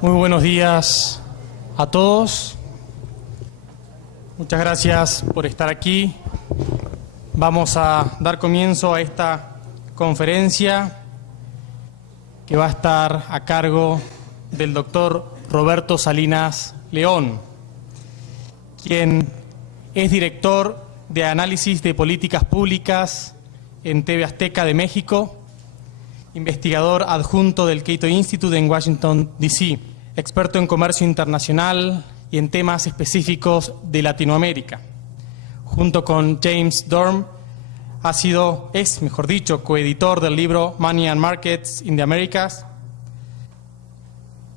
Muy buenos días a todos. Muchas gracias por estar aquí. Vamos a dar comienzo a esta conferencia que va a estar a cargo del doctor Roberto Salinas León, quien es director de Análisis de Políticas Públicas en TV Azteca de México, investigador adjunto del Cato Institute en Washington, D.C., experto en comercio internacional y en temas específicos de Latinoamérica. Junto con James Dorm, es coeditor del libro Money and Markets in the Americas.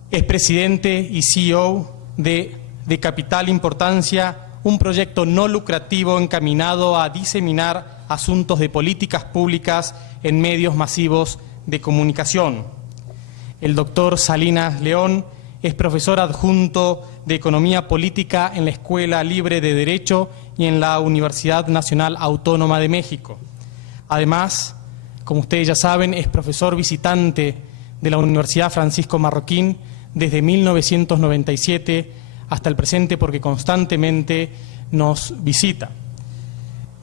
Es presidente y CEO de Capital Importancia, un proyecto no lucrativo encaminado a diseminar asuntos de políticas públicas en medios masivos de comunicación. El doctor Salinas León es profesor adjunto de Economía Política en la Escuela Libre de Derecho y en la Universidad Nacional Autónoma de México. Además, como ustedes ya saben, es profesor visitante de la Universidad Francisco Marroquín desde 1997 hasta el presente, porque constantemente nos visita.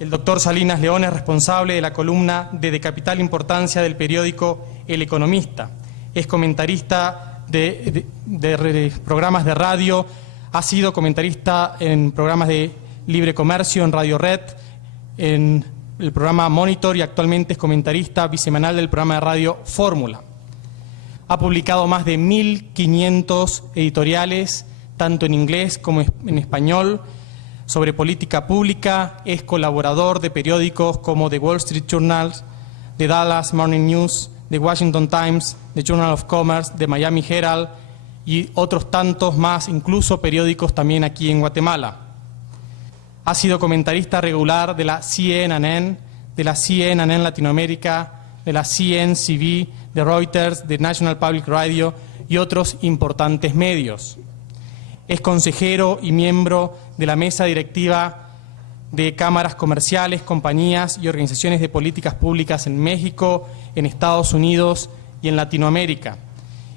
El doctor Salinas León es responsable de la columna de Capital Importancia del periódico El Economista. Es comentarista de programas de radio, ha sido comentarista en programas de Libre Comercio, en Radio Red, en el programa Monitor, y actualmente es comentarista bisemanal del programa de radio Fórmula. Ha publicado más de 1.500 editoriales, tanto en inglés como en español, sobre política pública. Es colaborador de periódicos como The Wall Street Journal, The Dallas Morning News, The Washington Times, The Journal of Commerce, The Miami Herald y otros tantos más, incluso periódicos también aquí en Guatemala. Ha sido comentarista regular de la CNN, de la CNN Latinoamérica, de la CNCV, de Reuters, de National Public Radio y otros importantes medios. Es consejero y miembro de la mesa directiva de cámaras comerciales, compañías y organizaciones de políticas públicas en México, en Estados Unidos y en Latinoamérica,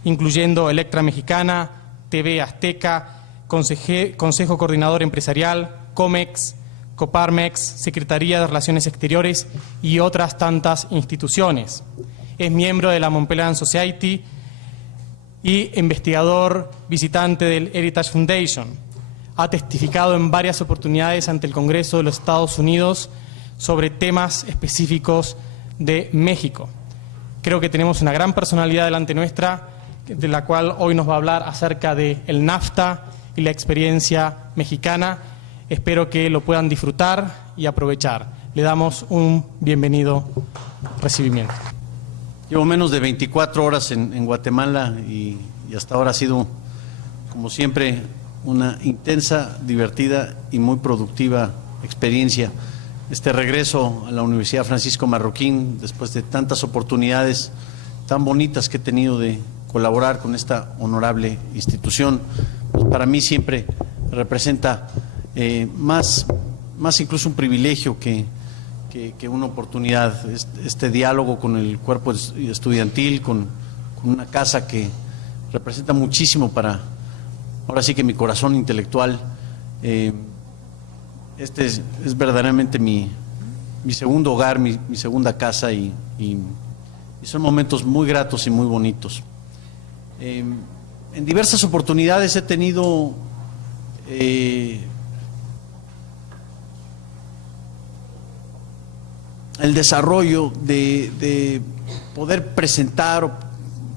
incluyendo Electra Mexicana, TV Azteca, Consejo Coordinador Empresarial, COMEX, Coparmex, Secretaría de Relaciones Exteriores y otras tantas instituciones. Es miembro de la Montpellier Society y investigador visitante del Heritage Foundation. Ha testificado en varias oportunidades ante el Congreso de los Estados Unidos sobre temas específicos de México. Creo que tenemos una gran personalidad delante nuestra, de la cual hoy nos va a hablar acerca del NAFTA y la experiencia mexicana. Espero que lo puedan disfrutar y aprovechar. Le damos un bienvenido recibimiento. Llevo menos de 24 horas en Guatemala y hasta ahora ha sido, como siempre, una intensa, divertida y muy productiva experiencia. Este regreso a la Universidad Francisco Marroquín, después de tantas oportunidades tan bonitas que he tenido de colaborar con esta honorable institución, pues para mí siempre representa más incluso un privilegio que una oportunidad. Este diálogo con el cuerpo estudiantil, con una casa que representa muchísimo para, ahora sí que mi corazón intelectual. Este es verdaderamente mi segundo hogar, mi segunda casa, y son momentos muy gratos y muy bonitos. En diversas oportunidades he tenido el desarrollo de poder presentar o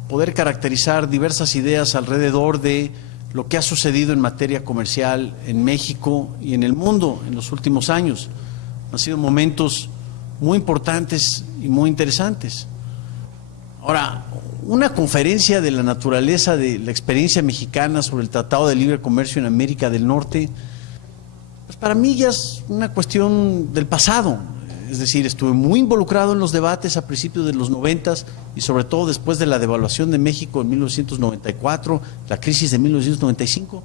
poder caracterizar diversas ideas alrededor de lo que ha sucedido en materia comercial en México y en el mundo en los últimos años. Han sido momentos muy importantes y muy interesantes. Ahora, una conferencia de la naturaleza de la experiencia mexicana sobre el Tratado de Libre Comercio en América del Norte, pues para mí ya es una cuestión del pasado. Es decir, estuve muy involucrado en los debates a principios de los 90 y sobre todo después de la devaluación de México en 1994, la crisis de 1995,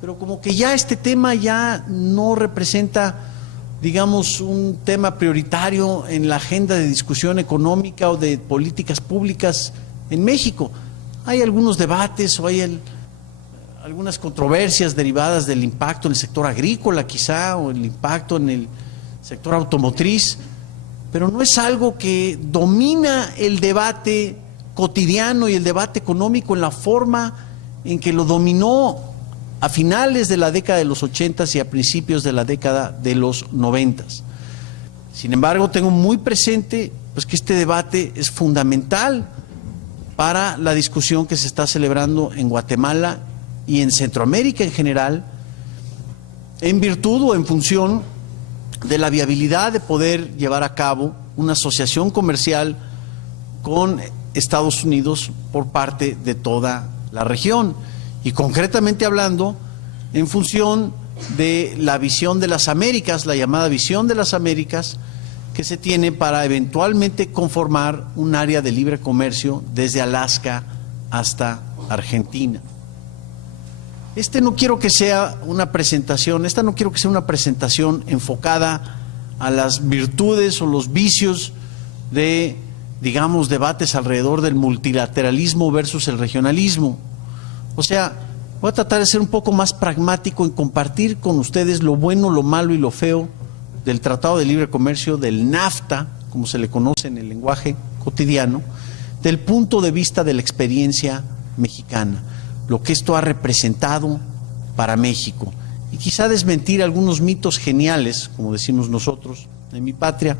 pero como que ya este tema ya no representa, digamos, un tema prioritario en la agenda de discusión económica o de políticas públicas en México. Hay algunos debates o hay algunas controversias derivadas del impacto en el sector agrícola quizá, o el impacto en el sector automotriz, pero no es algo que domina el debate cotidiano y el debate económico en la forma en que lo dominó a finales de la década de los 80s y a principios de la década de los 90s. Sin embargo, tengo muy presente pues, que este debate es fundamental para la discusión que se está celebrando en Guatemala y en Centroamérica en general, en virtud o en función de la viabilidad de poder llevar a cabo una asociación comercial con Estados Unidos por parte de toda la región. Y concretamente hablando, en función de la visión de las Américas, la llamada visión de las Américas, que se tiene para eventualmente conformar un área de libre comercio desde Alaska hasta Argentina. No quiero que sea una presentación, no quiero que sea una presentación enfocada a las virtudes o los vicios de, digamos, debates alrededor del multilateralismo versus el regionalismo. O sea, voy a tratar de ser un poco más pragmático en compartir con ustedes lo bueno, lo malo y lo feo del Tratado de Libre Comercio, del NAFTA, como se le conoce en el lenguaje cotidiano, del punto de vista de la experiencia mexicana, lo que esto ha representado para México. Y quizá desmentir algunos mitos geniales, como decimos nosotros en mi patria,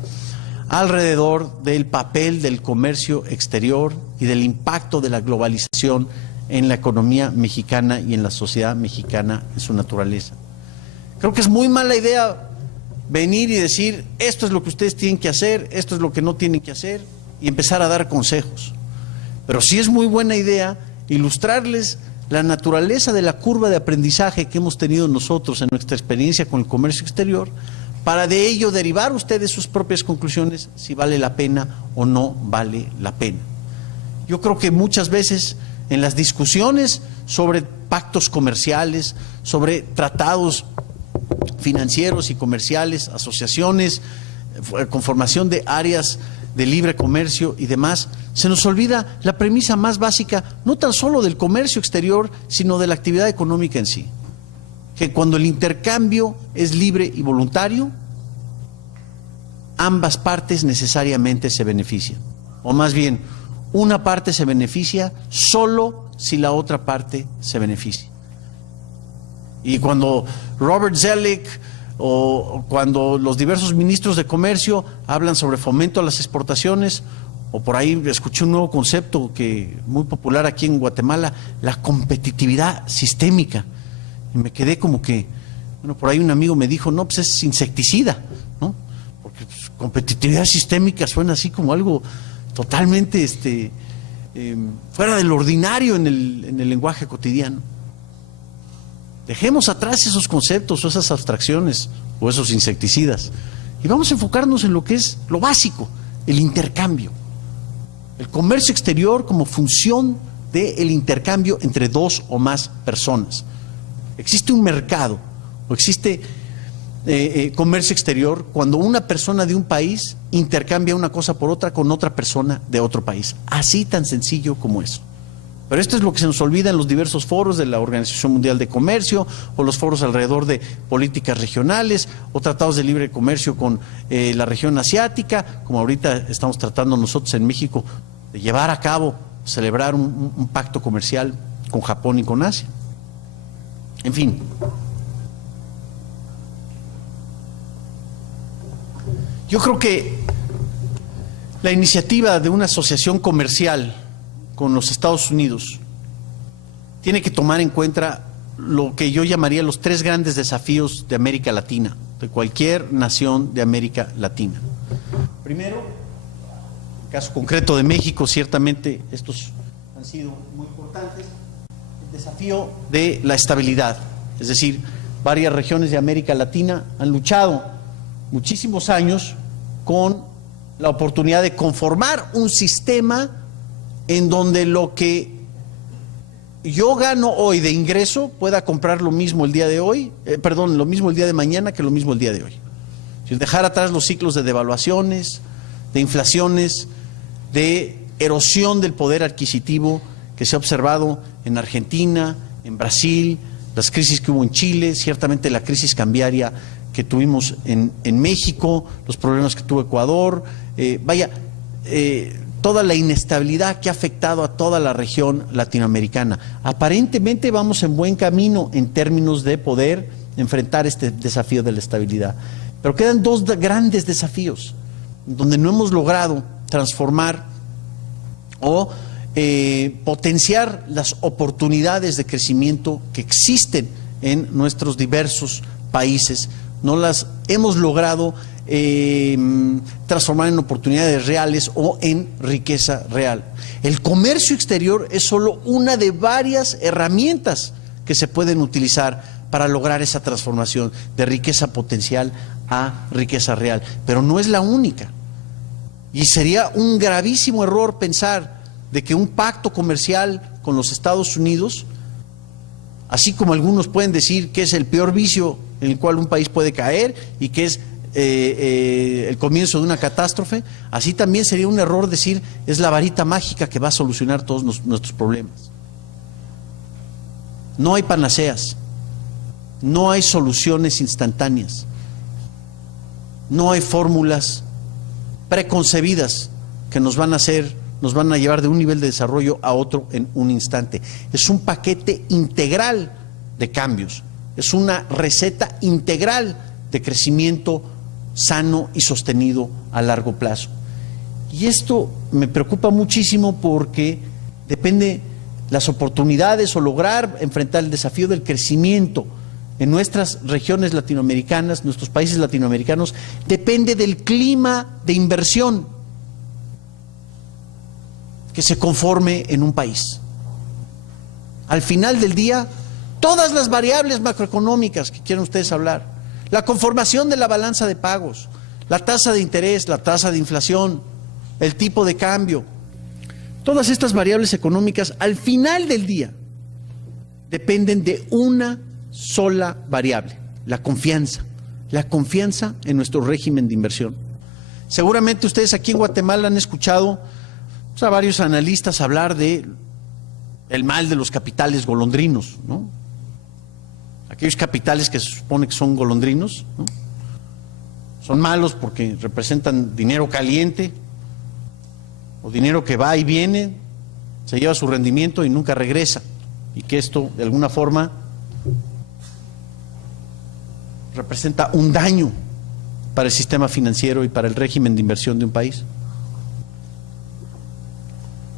alrededor del papel del comercio exterior y del impacto de la globalización en la economía mexicana y en la sociedad mexicana en su naturaleza. Creo que es muy mala idea venir y decir, esto es lo que ustedes tienen que hacer, esto es lo que no tienen que hacer, y empezar a dar consejos. Pero sí es muy buena idea ilustrarles la naturaleza de la curva de aprendizaje que hemos tenido nosotros en nuestra experiencia con el comercio exterior, para de ello derivar ustedes sus propias conclusiones si vale la pena o no vale la pena. Yo creo que muchas veces en las discusiones sobre pactos comerciales, sobre tratados financieros y comerciales, asociaciones, conformación de áreas de libre comercio y demás, se nos olvida la premisa más básica, no tan solo del comercio exterior, sino de la actividad económica en sí. Que cuando el intercambio es libre y voluntario, ambas partes necesariamente se benefician. O más bien, una parte se beneficia solo si la otra parte se beneficia. Y cuando Robert Zoellick o cuando los diversos ministros de comercio hablan sobre fomento a las exportaciones, o por ahí escuché un nuevo concepto que muy popular aquí en Guatemala, la competitividad sistémica. Y me quedé como que, bueno, por ahí un amigo me dijo, no, pues es insecticida, ¿no? Porque pues, competitividad sistémica suena así como algo totalmente fuera del ordinario en el lenguaje cotidiano. Dejemos atrás esos conceptos o esas abstracciones o esos insecticidas y vamos a enfocarnos en lo que es lo básico, el intercambio. El comercio exterior como función del intercambio entre dos o más personas. Existe un mercado o existe comercio exterior cuando una persona de un país intercambia una cosa por otra con otra persona de otro país. Así tan sencillo como eso. Pero esto es lo que se nos olvida en los diversos foros de la Organización Mundial de Comercio o los foros alrededor de políticas regionales o tratados de libre comercio con la región asiática, como ahorita estamos tratando nosotros en México de llevar a cabo, celebrar un pacto comercial con Japón y con Asia. En fin. Yo creo que la iniciativa de una asociación comercial con los Estados Unidos tiene que tomar en cuenta lo que yo llamaría los tres grandes desafíos de América Latina, de cualquier nación de América Latina. Primero, en el caso concreto de México, ciertamente estos han sido muy importantes, el desafío de la estabilidad, es decir, varias regiones de América Latina han luchado muchísimos años con la oportunidad de conformar un sistema en donde lo que yo gano hoy de ingreso pueda comprar lo mismo el día de hoy, lo mismo el día de mañana que lo mismo el día de hoy. Es decir, dejar atrás los ciclos de devaluaciones, de inflaciones, de erosión del poder adquisitivo que se ha observado en Argentina, en Brasil, las crisis que hubo en Chile, ciertamente la crisis cambiaria que tuvimos en México, los problemas que tuvo Ecuador, toda la inestabilidad que ha afectado a toda la región latinoamericana. Aparentemente vamos en buen camino en términos de poder enfrentar este desafío de la estabilidad. Pero quedan dos grandes desafíos donde no hemos logrado transformar o potenciar las oportunidades de crecimiento que existen en nuestros diversos países. No las hemos logrado transformar en oportunidades reales o en riqueza real. El comercio exterior es solo una de varias herramientas que se pueden utilizar para lograr esa transformación de riqueza potencial a riqueza real, pero no es la única. Y sería un gravísimo error pensar de que un pacto comercial con los Estados Unidos, así como algunos pueden decir que es el peor vicio en el cual un país puede caer y que es el comienzo de una catástrofe, así también sería un error decir es la varita mágica que va a solucionar todos nuestros problemas. No hay panaceas, no hay soluciones instantáneas, no hay fórmulas preconcebidas que nos van a llevar de un nivel de desarrollo a otro en un instante. Es un paquete integral de cambios, es una receta integral de crecimiento sano y sostenido a largo plazo. Y esto me preocupa muchísimo porque depende las oportunidades o lograr enfrentar el desafío del crecimiento en nuestras regiones latinoamericanas, nuestros países latinoamericanos, depende del clima de inversión que se conforme en un país. Al final del día, todas las variables macroeconómicas que quieran ustedes hablar, la conformación de la balanza de pagos, la tasa de interés, la tasa de inflación, el tipo de cambio, todas estas variables económicas al final del día dependen de una sola variable, la confianza en nuestro régimen de inversión. Seguramente ustedes aquí en Guatemala han escuchado a varios analistas hablar de el mal de los capitales golondrinos, ¿no? Aquellos capitales que se supone que son golondrinos, ¿no? Son malos porque representan dinero caliente o dinero que va y viene, se lleva su rendimiento y nunca regresa, y que esto de alguna forma representa un daño para el sistema financiero y para el régimen de inversión de un país.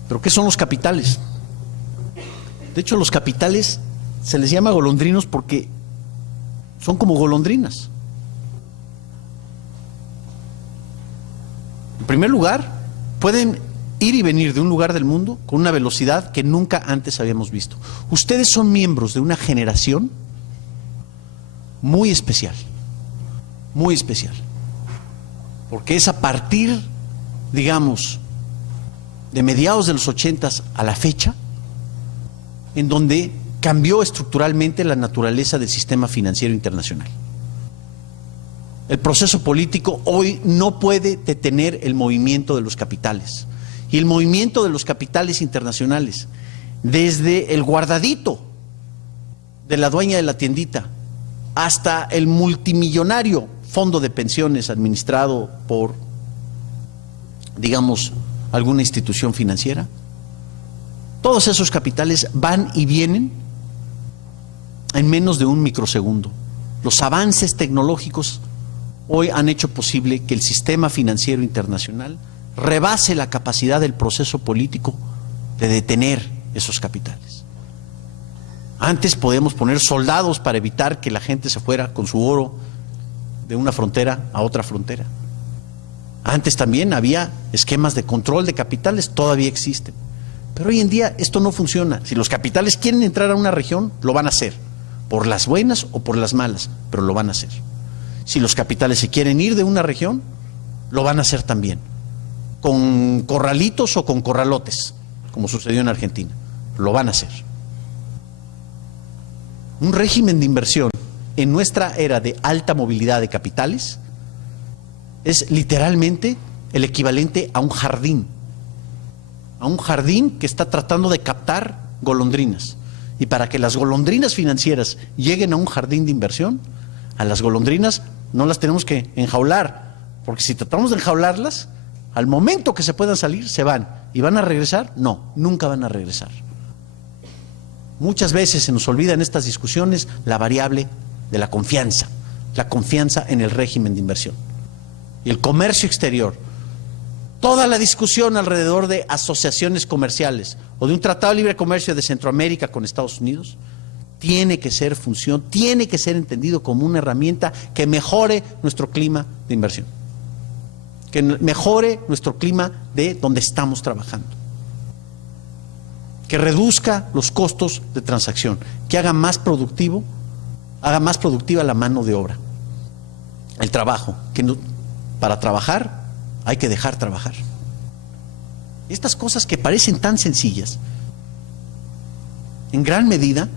¿Pero qué son los capitales? De hecho, los capitales se les llama golondrinos porque son como golondrinas. En primer lugar, pueden ir y venir de un lugar del mundo con una velocidad que nunca antes habíamos visto. Ustedes son miembros de una generación muy especial, porque es a partir, digamos, de mediados de los 80s a la fecha, en donde cambió estructuralmente la naturaleza del sistema financiero internacional. El proceso político hoy no puede detener el movimiento de los capitales. Y el movimiento de los capitales internacionales, desde el guardadito de la dueña de la tiendita hasta el multimillonario fondo de pensiones administrado por, digamos, alguna institución financiera, todos esos capitales van y vienen en menos de un microsegundo. Los avances tecnológicos hoy han hecho posible que el sistema financiero internacional rebase la capacidad del proceso político de detener esos capitales. Antes podíamos poner soldados para evitar que la gente se fuera con su oro de una frontera a otra frontera. Antes también había esquemas de control de capitales, todavía existen. Pero hoy en día esto no funciona. Si los capitales quieren entrar a una región, lo van a hacer, por las buenas o por las malas, pero lo van a hacer. Si los capitales se quieren ir de una región, lo van a hacer también, con corralitos o con corralotes, como sucedió en Argentina, lo van a hacer. Un régimen de inversión en nuestra era de alta movilidad de capitales es literalmente el equivalente a un jardín que está tratando de captar golondrinas. Y para que las golondrinas financieras lleguen a un jardín de inversión, a las golondrinas no las tenemos que enjaular, porque si tratamos de enjaularlas, al momento que se puedan salir, se van. ¿Y van a regresar? No, nunca van a regresar. Muchas veces se nos olvida en estas discusiones la variable de la confianza en el régimen de inversión. Y el comercio exterior, toda la discusión alrededor de asociaciones comerciales o de un tratado de libre comercio de Centroamérica con Estados Unidos, tiene que ser entendido como una herramienta que mejore nuestro clima de inversión, que mejore nuestro clima de donde estamos trabajando, que reduzca los costos de transacción, que haga más productiva la mano de obra, el trabajo, que no, para trabajar hay que dejar trabajar. Estas cosas que parecen tan sencillas, en gran medida,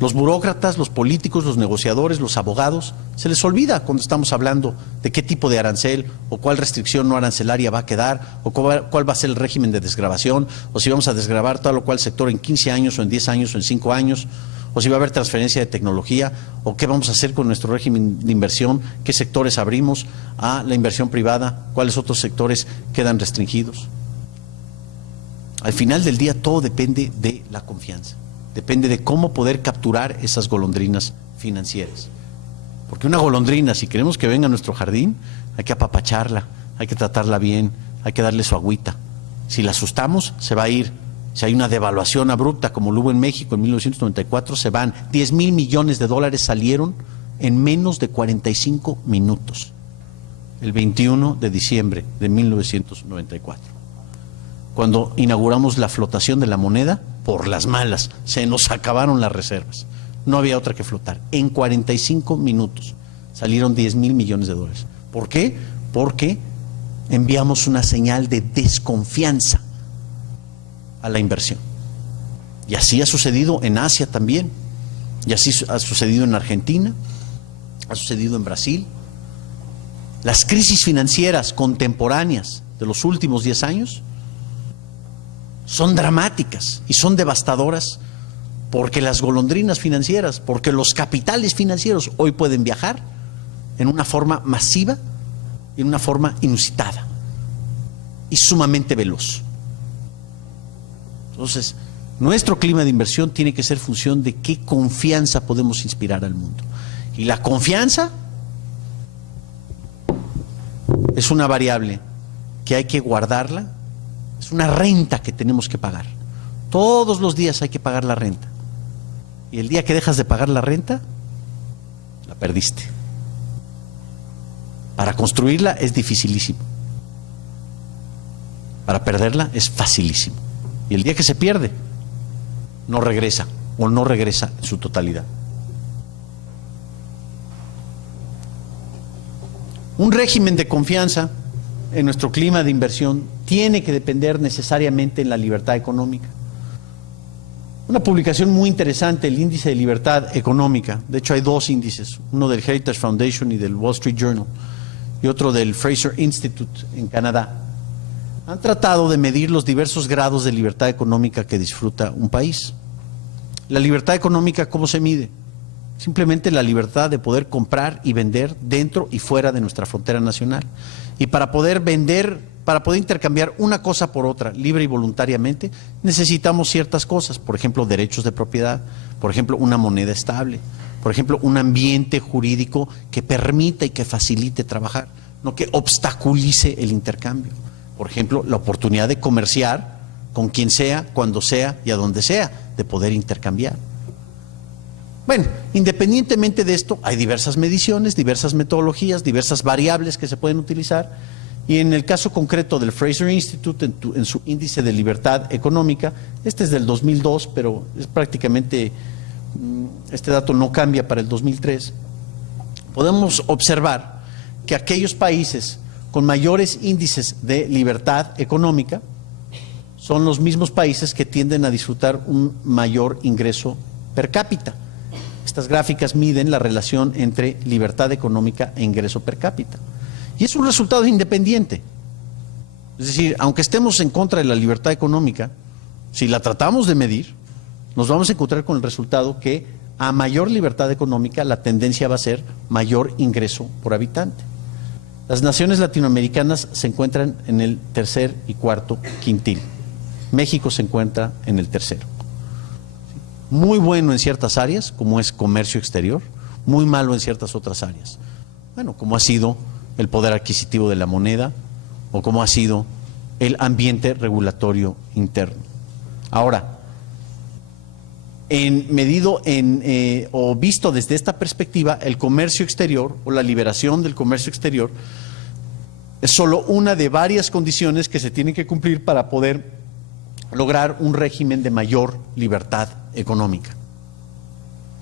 los burócratas, los políticos, los negociadores, los abogados, se les olvida cuando estamos hablando de qué tipo de arancel o cuál restricción no arancelaria va a quedar, o cuál va a ser el régimen de desgravación, o si vamos a desgravar tal o cual sector en 15 años, o en 10 años, o en 5 años, o si va a haber transferencia de tecnología, o qué vamos a hacer con nuestro régimen de inversión, qué sectores abrimos a la inversión privada, cuáles otros sectores quedan restringidos. Al final del día todo depende de la confianza. Depende de cómo poder capturar esas golondrinas financieras. Porque una golondrina, si queremos que venga a nuestro jardín, hay que apapacharla, hay que tratarla bien, hay que darle su agüita. Si la asustamos, se va a ir. Si hay una devaluación abrupta, como lo hubo en México en 1994, se van. 10,000 millones de dólares salieron en menos de 45 minutos. El 21 de diciembre de 1994. Cuando inauguramos la flotación de la moneda, por las malas, se nos acabaron las reservas. No había otra que flotar. En 45 minutos salieron 10,000 millones de dólares. ¿Por qué? Porque enviamos una señal de desconfianza a la inversión. Y así ha sucedido en Asia también. Y así ha sucedido en Argentina, ha sucedido en Brasil. Las crisis financieras contemporáneas de los últimos 10 años son dramáticas y son devastadoras, porque las golondrinas financieras, porque los capitales financieros hoy pueden viajar en una forma masiva y en una forma inusitada y sumamente veloz. Entonces, nuestro clima de inversión tiene que ser función de qué confianza podemos inspirar al mundo. Y la confianza es una variable que hay que guardarla. Es una renta que tenemos que pagar. Todos los días hay que pagar la renta. Y el día que dejas de pagar la renta, la perdiste. Para construirla es dificilísimo. Para perderla es facilísimo. Y el día que se pierde, no regresa, o no regresa en su totalidad. Un régimen de confianza en nuestro clima de inversión tiene que depender necesariamente en la libertad económica. Una publicación muy interesante, el índice de libertad económica, de hecho hay dos índices, uno del Heritage Foundation y del Wall Street Journal, y otro del Fraser Institute en Canadá, han tratado de medir los diversos grados de libertad económica que disfruta un país. La libertad económica, ¿cómo se mide? Simplemente la libertad de poder comprar y vender dentro y fuera de nuestra frontera nacional. Y para poder vender, para poder intercambiar una cosa por otra libre y voluntariamente, necesitamos ciertas cosas, por ejemplo, derechos de propiedad, por ejemplo, una moneda estable, por ejemplo, un ambiente jurídico que permita y que facilite trabajar, no que obstaculice el intercambio. Por ejemplo, la oportunidad de comerciar con quien sea, cuando sea y a donde sea, de poder intercambiar. Bueno, independientemente de esto, hay diversas mediciones, diversas metodologías, diversas variables que se pueden utilizar, y en el caso concreto del Fraser Institute, en su índice de libertad económica, este es del 2002, pero es prácticamente, este dato no cambia para el 2003, podemos observar que aquellos países con mayores índices de libertad económica son los mismos países que tienden a disfrutar un mayor ingreso per cápita. Estas gráficas miden la relación entre libertad económica e ingreso per cápita. Y es un resultado independiente. Es decir, aunque estemos en contra de la libertad económica, si la tratamos de medir, nos vamos a encontrar con el resultado que a mayor libertad económica la tendencia va a ser mayor ingreso por habitante. Las naciones latinoamericanas se encuentran en el tercer y cuarto quintil. México se encuentra en el tercero. Muy bueno en ciertas áreas, como es comercio exterior, muy malo en ciertas otras áreas. Bueno, como ha sido el poder adquisitivo de la moneda o como ha sido el ambiente regulatorio interno. Ahora, o visto desde esta perspectiva, el comercio exterior o la liberación del comercio exterior es solo una de varias condiciones que se tienen que cumplir para poder lograr un régimen de mayor libertad económica.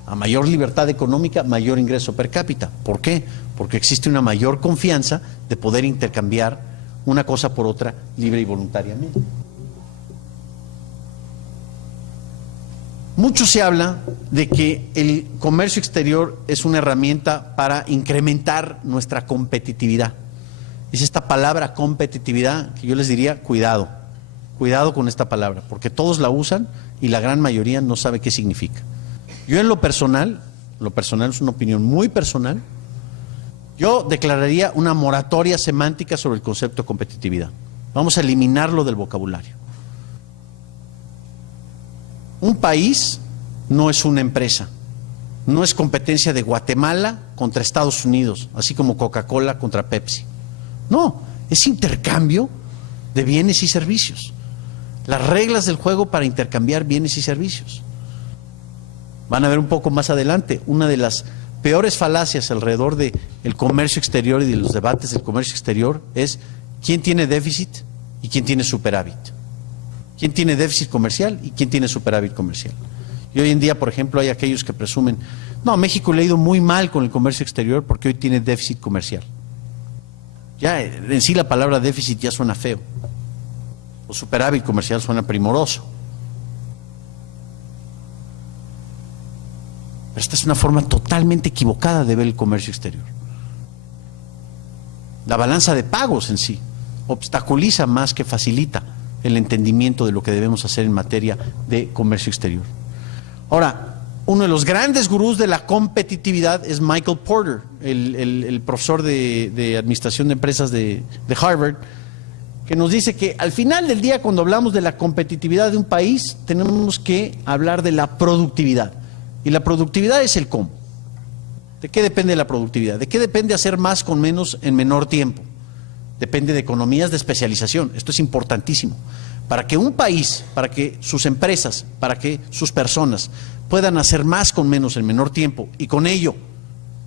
A mayor libertad económica, mayor ingreso per cápita. ¿Por qué? Porque existe una mayor confianza de poder intercambiar una cosa por otra libre y voluntariamente. Mucho se habla de que el comercio exterior es una herramienta para incrementar nuestra competitividad. Es esta palabra competitividad que yo les diría, cuidado con esta palabra, porque todos la usan y la gran mayoría no sabe qué significa. Yo en lo personal es una opinión muy personal, yo declararía una moratoria semántica sobre el concepto de competitividad. Vamos a eliminarlo del vocabulario. Un país no es una empresa, no es competencia de Guatemala contra Estados Unidos, así como Coca-Cola contra Pepsi. No, es intercambio de bienes y servicios. Las reglas del juego para intercambiar bienes y servicios. Van a ver un poco más adelante, una de las peores falacias alrededor del comercio exterior y de los debates del comercio exterior es quién tiene déficit y quién tiene superávit. ¿Quién tiene déficit comercial y quién tiene superávit comercial? Y hoy en día, por ejemplo, hay aquellos que presumen, no, México le ha ido muy mal con el comercio exterior porque hoy tiene déficit comercial. Ya en sí la palabra déficit ya suena feo. O superávit comercial suena primoroso. Pero esta es una forma totalmente equivocada de ver el comercio exterior. La balanza de pagos en sí obstaculiza más que facilita el entendimiento de lo que debemos hacer en materia de comercio exterior. Ahora, uno de los grandes gurús de la competitividad es Michael Porter, el profesor de Administración de Empresas de Harvard, que nos dice que al final del día, cuando hablamos de la competitividad de un país, tenemos que hablar de la productividad. Y la productividad es el cómo. ¿De qué depende la productividad? ¿De qué depende hacer más con menos en menor tiempo? Depende de economías de especialización. Esto es importantísimo. Para que un país, para que sus empresas, para que sus personas puedan hacer más con menos en menor tiempo y con ello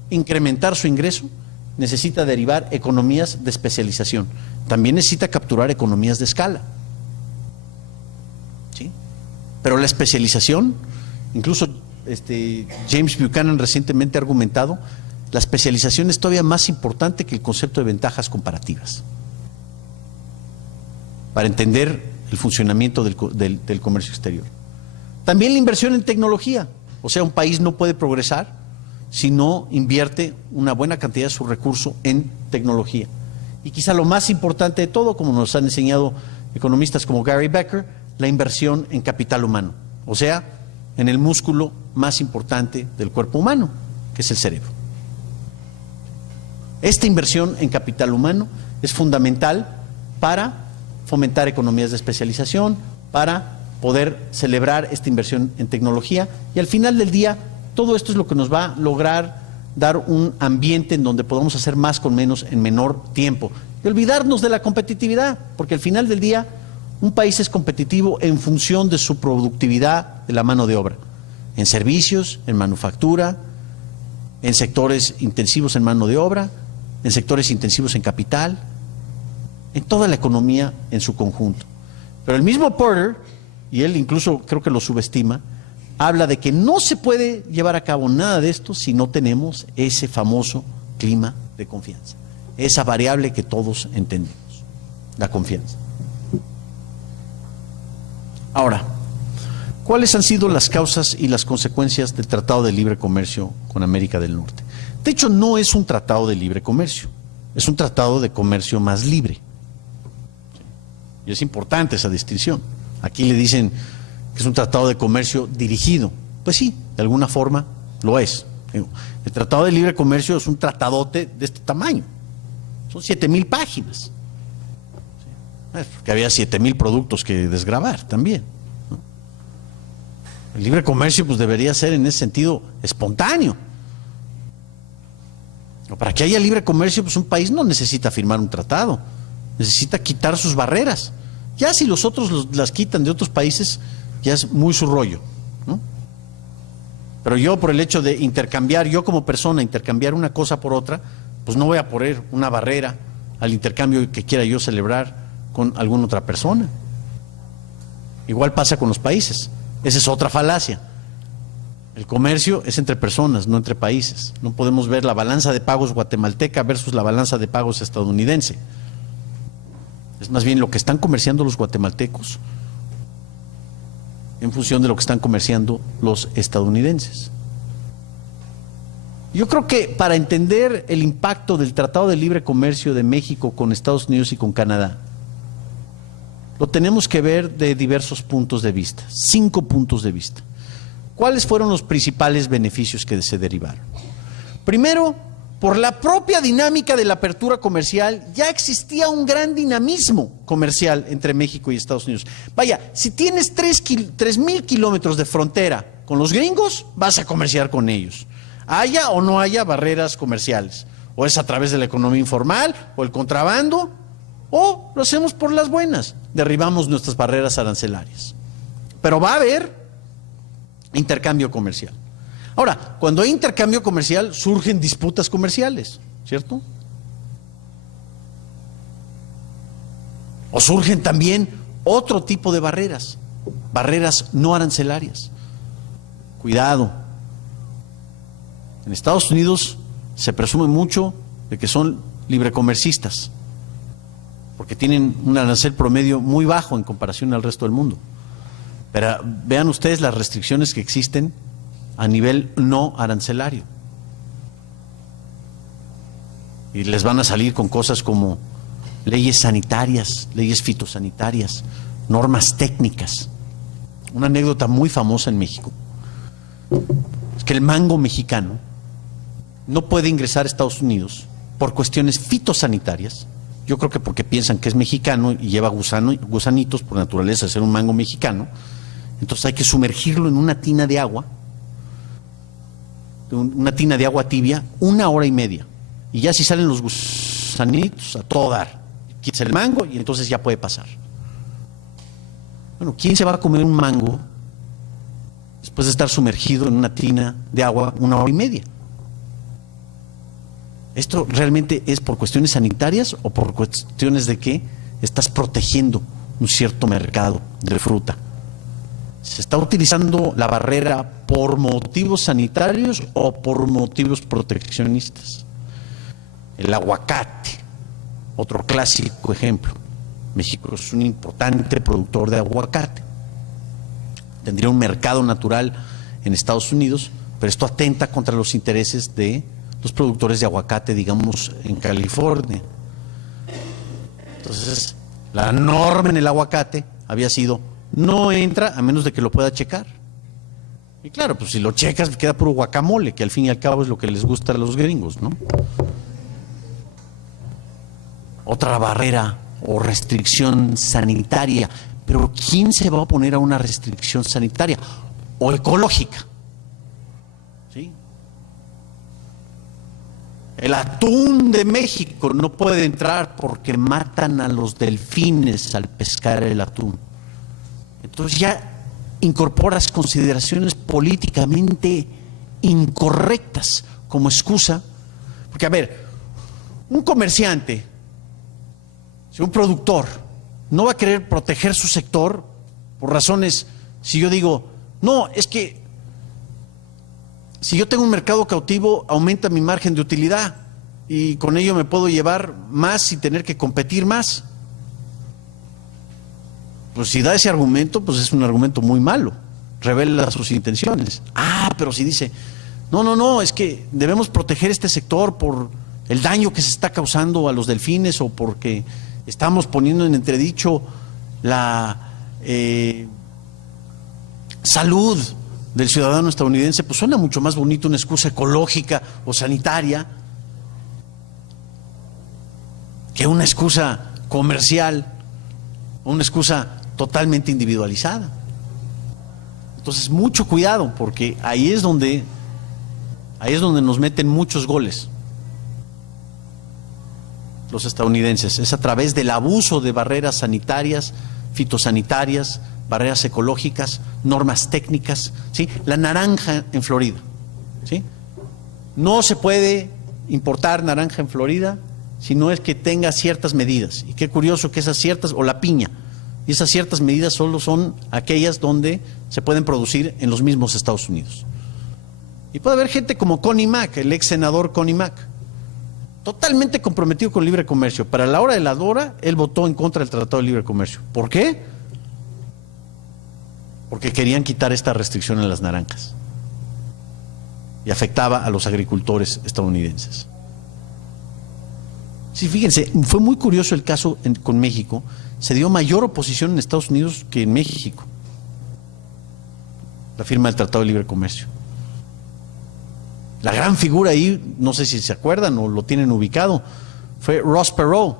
incrementar su ingreso, necesita derivar economías de especialización. También necesita capturar economías de escala. ¿Sí? Pero la especialización, incluso James Buchanan recientemente ha argumentado, la especialización es todavía más importante que el concepto de ventajas comparativas para entender el funcionamiento del comercio exterior. También la inversión en tecnología. O sea, un país no puede progresar si no invierte una buena cantidad de su recurso en tecnología. Y quizá lo más importante de todo, como nos han enseñado economistas como Gary Becker, la inversión en capital humano. O sea, en el músculo más importante del cuerpo humano, que es el cerebro. Esta inversión en capital humano es fundamental para fomentar economías de especialización, para poder celebrar esta inversión en tecnología y al final del día todo esto es lo que nos va a lograr dar un ambiente en donde podamos hacer más con menos en menor tiempo y olvidarnos de la competitividad, porque al final del día un país es competitivo en función de su productividad de la mano de obra, en servicios, en manufactura, en sectores intensivos en mano de obra, en sectores intensivos en capital, en toda la economía en su conjunto. Pero el mismo Porter, y él incluso creo que lo subestima, habla de que no se puede llevar a cabo nada de esto si no tenemos ese famoso clima de confianza, esa variable que todos entendemos, la confianza. Ahora, ¿cuáles han sido las causas y las consecuencias del Tratado de Libre Comercio con América del Norte? De hecho, no es un tratado de libre comercio, es un tratado de comercio más libre. Y es importante esa distinción. Aquí le dicen que es un tratado de comercio dirigido. Pues sí, de alguna forma lo es. El Tratado de Libre Comercio es un tratadote de este tamaño. Son 7,000 páginas. Porque había 7,000 productos que desgravar también, ¿no? El libre comercio pues debería ser en ese sentido espontáneo. Para que haya libre comercio, pues un país no necesita firmar un tratado, necesita quitar sus barreras. Ya si los otros las quitan de otros países, ya es muy su rollo, ¿no? Pero yo, por el hecho de intercambiar, yo como persona, intercambiar una cosa por otra, pues no voy a poner una barrera al intercambio que quiera yo celebrar con alguna otra persona. Igual pasa con los países. Esa es otra falacia. El comercio es entre personas, no entre países. No podemos ver la balanza de pagos guatemalteca versus la balanza de pagos estadounidense. Es más bien lo que están comerciando los guatemaltecos en función de lo que están comerciando los estadounidenses. Yo creo que para entender el impacto del Tratado de Libre Comercio de México con Estados Unidos y con Canadá, lo tenemos que ver de diversos puntos de vista, 5 puntos de vista. ¿Cuáles fueron los principales beneficios que se derivaron? Primero, por la propia dinámica de la apertura comercial, ya existía un gran dinamismo comercial entre México y Estados Unidos. Vaya, si tienes 3,000 kilómetros de frontera con los gringos, vas a comerciar con ellos. Haya o no haya barreras comerciales. O es a través de la economía informal, o el contrabando, o lo hacemos por las buenas, derribamos nuestras barreras arancelarias. Pero va a haber intercambio comercial. Ahora, cuando hay intercambio comercial, surgen disputas comerciales, ¿cierto? O surgen también otro tipo de barreras, barreras no arancelarias. Cuidado. En Estados Unidos se presume mucho de que son librecomercistas, porque tienen un arancel promedio muy bajo en comparación al resto del mundo. Pero vean ustedes las restricciones que existen a nivel no arancelario. Y les van a salir con cosas como leyes sanitarias, leyes fitosanitarias, normas técnicas. Una anécdota muy famosa en México es que el mango mexicano no puede ingresar a Estados Unidos por cuestiones fitosanitarias. Yo creo que porque piensan que es mexicano y lleva gusanitos por naturaleza de ser un mango mexicano. Entonces hay que sumergirlo en una tina de agua tibia, 1 hora y media. Y ya si salen los gusanitos, a todo dar. Quitas el mango y entonces ya puede pasar. Bueno, ¿quién se va a comer un mango después de estar sumergido en una tina de agua 1 hora y media? ¿Esto realmente es por cuestiones sanitarias o por cuestiones de que estás protegiendo un cierto mercado de fruta? ¿Se está utilizando la barrera por motivos sanitarios o por motivos proteccionistas? El aguacate, otro clásico ejemplo. México es un importante productor de aguacate. Tendría un mercado natural en Estados Unidos, pero esto atenta contra los intereses de los productores de aguacate, digamos, en California. Entonces, la norma en el aguacate había sido: no entra a menos de que lo pueda checar. Y claro, pues si lo checas queda puro guacamole, que al fin y al cabo es lo que les gusta a los gringos, ¿no? Otra barrera o restricción sanitaria. Pero ¿quién se va a oponer a una restricción sanitaria o ecológica? ¿Sí? El atún de México no puede entrar porque matan a los delfines al pescar el atún. Entonces ya incorporas consideraciones políticamente incorrectas como excusa. Porque, a ver, un comerciante, si un productor no va a querer proteger su sector por razones, si yo digo, no, es que si yo tengo un mercado cautivo, aumenta mi margen de utilidad y con ello me puedo llevar más sin tener que competir más. Pues si da ese argumento, pues es un argumento muy malo, revela sus intenciones. Pero si dice, no, es que debemos proteger este sector por el daño que se está causando a los delfines o porque estamos poniendo en entredicho salud del ciudadano estadounidense, pues suena mucho más bonito una excusa ecológica o sanitaria que una excusa comercial o una excusa totalmente individualizada. Entonces, mucho cuidado, porque ahí es donde nos meten muchos goles los estadounidenses. Es a través del abuso de barreras sanitarias, fitosanitarias, barreras ecológicas, normas técnicas, ¿sí? La naranja en Florida, ¿sí? No se puede importar naranja en Florida si no es que tenga ciertas medidas. Y qué curioso que esas ciertas, o la piña, y esas ciertas medidas solo son aquellas donde se pueden producir en los mismos Estados Unidos. Y puede haber gente como Connie Mack, el ex senador Connie Mack, totalmente comprometido con el libre comercio. Para la hora de la hora, él votó en contra del Tratado de Libre Comercio. ¿Por qué? Porque querían quitar esta restricción en las naranjas y afectaba a los agricultores estadounidenses. Sí, fíjense, fue muy curioso el caso con México. Se dio mayor oposición en Estados Unidos que en México, la firma del Tratado de Libre Comercio. La gran figura ahí, no sé si se acuerdan o lo tienen ubicado, fue Ross Perot,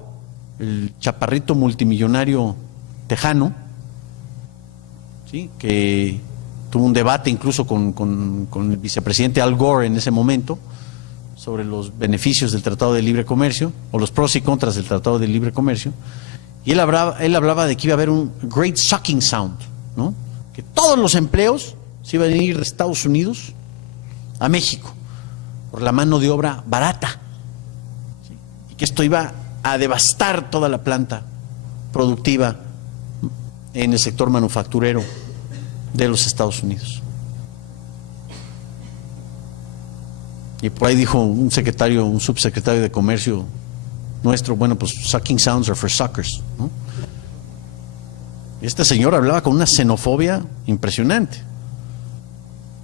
el chaparrito multimillonario tejano, ¿sí? Que tuvo un debate incluso con el vicepresidente Al Gore en ese momento sobre los beneficios del Tratado de Libre Comercio o los pros y contras del Tratado de Libre Comercio. Y él hablaba de que iba a haber un great sucking sound, ¿no? Que todos los empleos se iban a ir de Estados Unidos a México por la mano de obra barata, ¿sí? Y que esto iba a devastar toda la planta productiva en el sector manufacturero de los Estados Unidos. Y por ahí dijo un subsecretario de Comercio nuestro, bueno, pues sucking sounds are for suckers, ¿no? Este señor hablaba con una xenofobia impresionante,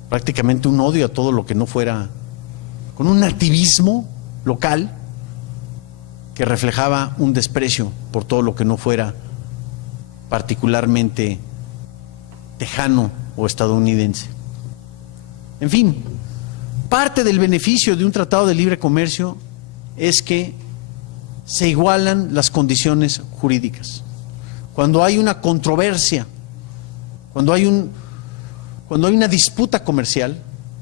prácticamente un odio a todo lo que no fuera, con un nativismo local que reflejaba un desprecio por todo lo que no fuera particularmente tejano o estadounidense. En fin, parte del beneficio de un tratado de libre comercio es que se igualan las condiciones jurídicas. Cuando hay una controversia, cuando hay una disputa comercial,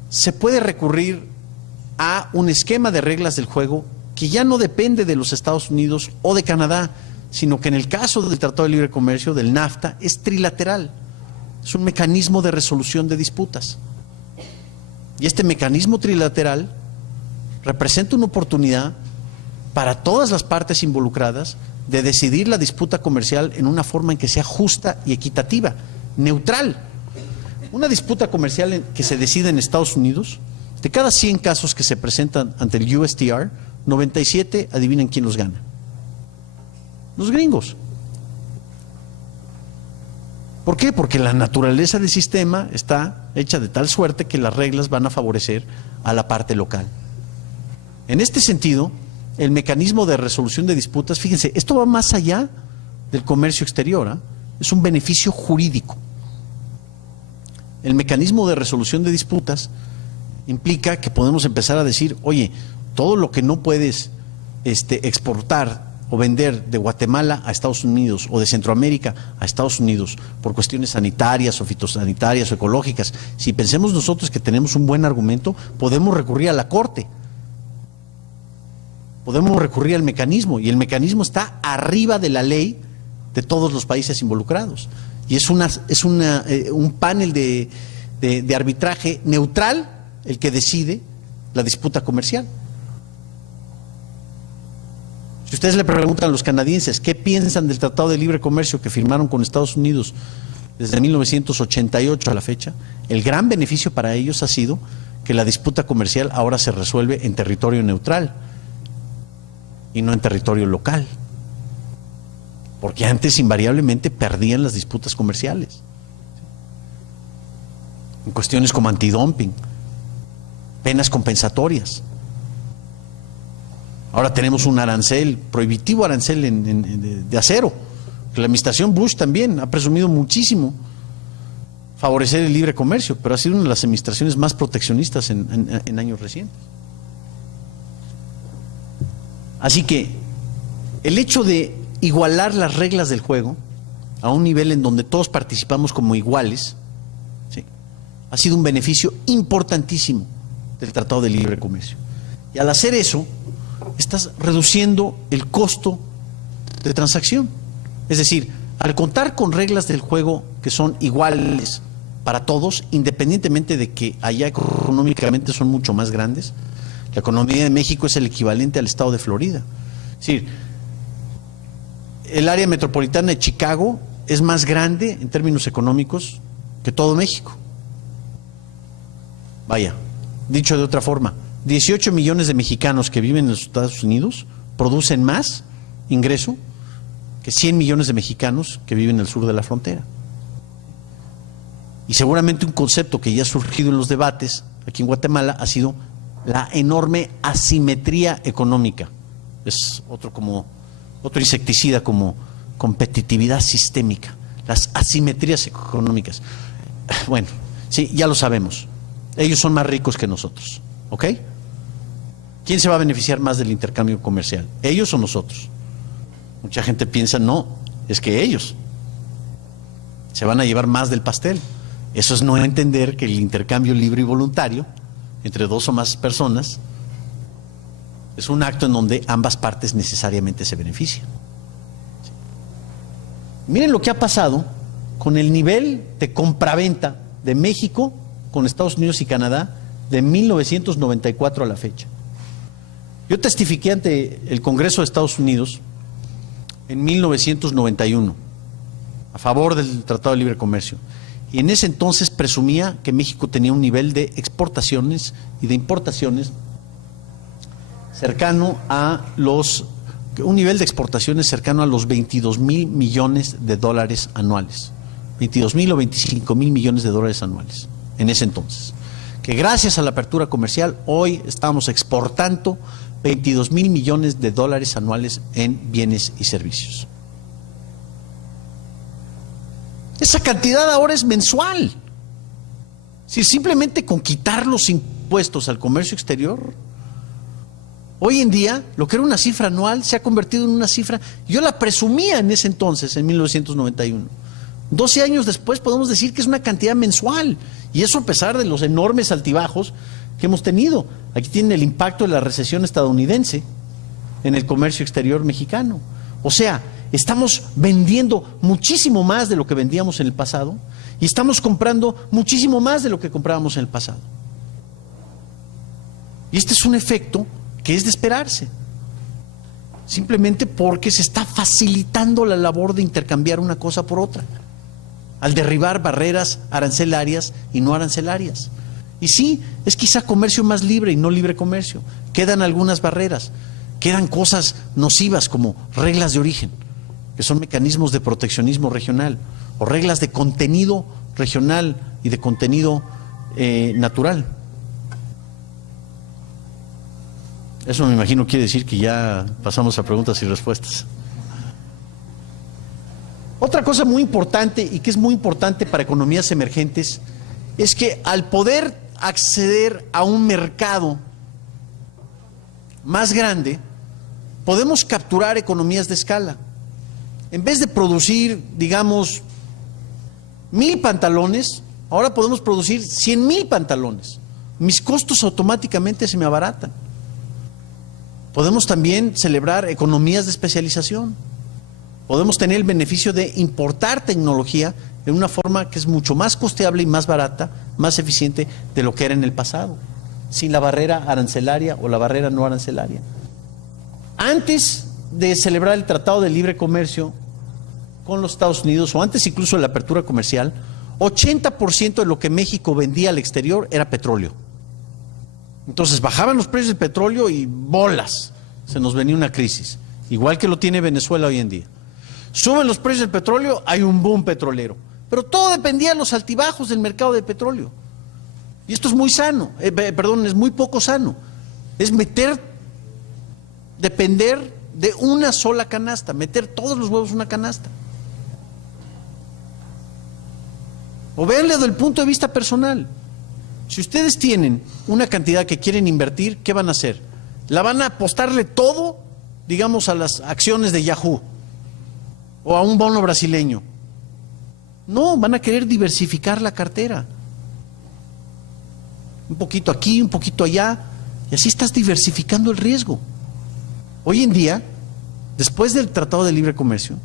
se puede recurrir a un esquema de reglas del juego que ya no depende de los Estados Unidos o de Canadá, sino que en el caso del Tratado de Libre Comercio, del NAFTA, es trilateral. Es un mecanismo de resolución de disputas. Y este mecanismo trilateral representa una oportunidad para todas las partes involucradas de decidir la disputa comercial en una forma en que sea justa y equitativa, neutral. Una disputa comercial que se decide en Estados Unidos, de cada 100 casos que se presentan ante el USTR, 97, adivinen quién los gana. Los gringos. ¿Por qué? Porque la naturaleza del sistema está hecha de tal suerte que las reglas van a favorecer a la parte local. En este sentido, el mecanismo de resolución de disputas, fíjense, esto va más allá del comercio exterior, ¿eh? Es un beneficio jurídico. El mecanismo de resolución de disputas implica que podemos empezar a decir, oye, todo lo que no puedes exportar o vender de Guatemala a Estados Unidos o de Centroamérica a Estados Unidos por cuestiones sanitarias o fitosanitarias o ecológicas, si pensemos nosotros que tenemos un buen argumento, podemos recurrir a la Corte, podemos recurrir al mecanismo, y el mecanismo está arriba de la ley de todos los países involucrados, y es un panel de arbitraje neutral el que decide la disputa comercial. Si ustedes le preguntan a los canadienses qué piensan del Tratado de Libre Comercio que firmaron con Estados Unidos desde 1988 a la fecha, el gran beneficio para ellos ha sido que la disputa comercial ahora se resuelve en territorio neutral y no en territorio local, porque antes invariablemente perdían las disputas comerciales en cuestiones como antidumping, penas compensatorias. Ahora tenemos un arancel, prohibitivo arancel de acero, que la administración Bush también ha presumido muchísimo. favorecer el libre comercio, pero ha sido una de las administraciones más proteccionistas en años recientes. Así que el hecho de igualar las reglas del juego a un nivel en donde todos participamos como iguales, ¿sí?, ha sido un beneficio importantísimo del Tratado de Libre Comercio. Y al hacer eso, estás reduciendo el costo de transacción. Es decir, al contar con reglas del juego que son iguales para todos, independientemente de que allá económicamente son mucho más grandes, la economía de México es el equivalente al estado de Florida. Es decir, el área metropolitana de Chicago es más grande en términos económicos que todo México. Vaya, dicho de otra forma, 18 millones de mexicanos que viven en los Estados Unidos producen más ingreso que 100 millones de mexicanos que viven al sur de la frontera. Y seguramente un concepto que ya ha surgido en los debates aquí en Guatemala ha sido la enorme asimetría económica. Es otro insecticida como competitividad sistémica, las asimetrías económicas. Bueno, sí, ya lo sabemos. Ellos son más ricos que nosotros, ¿ok? ¿Quién se va a beneficiar más del intercambio comercial? ¿Ellos o nosotros? Mucha gente piensa, no, es que ellos se van a llevar más del pastel. Eso es no entender que el intercambio libre y voluntario entre dos o más personas es un acto en donde ambas partes necesariamente se benefician. ¿Sí? Miren lo que ha pasado con el nivel de compraventa de México con Estados Unidos y Canadá de 1994 a la fecha. Yo testifiqué ante el Congreso de Estados Unidos en 1991 a favor del Tratado de Libre Comercio. Y en ese entonces presumía que México tenía un nivel de exportaciones y de importaciones cercano a los 22,000 millones de dólares anuales. 22,000 o 25,000 millones de dólares anuales en ese entonces. Que gracias a la apertura comercial hoy estamos exportando 22,000 millones de dólares anuales en bienes y servicios. Esa cantidad ahora es mensual. Si simplemente con quitar los impuestos al comercio exterior, hoy en día lo que era una cifra anual se ha convertido en una cifra, yo la presumía en ese entonces, en 1991. 12 años después podemos decir que es una cantidad mensual, y eso a pesar de los enormes altibajos que hemos tenido. Aquí tienen el impacto de la recesión estadounidense en el comercio exterior mexicano. O sea, estamos vendiendo muchísimo más de lo que vendíamos en el pasado y estamos comprando muchísimo más de lo que comprábamos en el pasado. Y este es un efecto que es de esperarse, simplemente porque se está facilitando la labor de intercambiar una cosa por otra, al derribar barreras arancelarias y no arancelarias. Y sí, es quizá comercio más libre y no libre comercio. Quedan algunas barreras, quedan cosas nocivas como reglas de origen, que son mecanismos de proteccionismo regional, o reglas de contenido regional y de contenido natural. Eso me imagino quiere decir que ya pasamos a preguntas y respuestas. Otra cosa muy importante y que es muy importante para economías emergentes es que al poder acceder a un mercado más grande, podemos capturar economías de escala. En vez de producir, digamos, 1,000 pantalones, ahora podemos producir 100,000 pantalones. Mis costos automáticamente se me abaratan. Podemos también celebrar economías de especialización. Podemos tener el beneficio de importar tecnología de una forma que es mucho más costeable y más barata, más eficiente de lo que era en el pasado, sin la barrera arancelaria o la barrera no arancelaria. Antes de celebrar el Tratado de Libre Comercio con los Estados Unidos, o antes incluso de la apertura comercial, 80% de lo que México vendía al exterior era petróleo. Entonces bajaban los precios del petróleo y bolas, se nos venía una crisis, igual que lo tiene Venezuela hoy en día. Suben los precios del petróleo, hay un boom petrolero, pero todo dependía de los altibajos del mercado de petróleo. Y esto es muy sano, es muy poco sano. Es depender de una sola canasta, meter todos los huevos en una canasta. O véanle desde el punto de vista personal. Si ustedes tienen una cantidad que quieren invertir, ¿qué van a hacer? ¿La van a apostarle todo, digamos, a las acciones de Yahoo o a un bono brasileño? No, van a querer diversificar la cartera. Un poquito aquí, un poquito allá, y así estás diversificando el riesgo. Hoy en día, después del Tratado de Libre Comercio,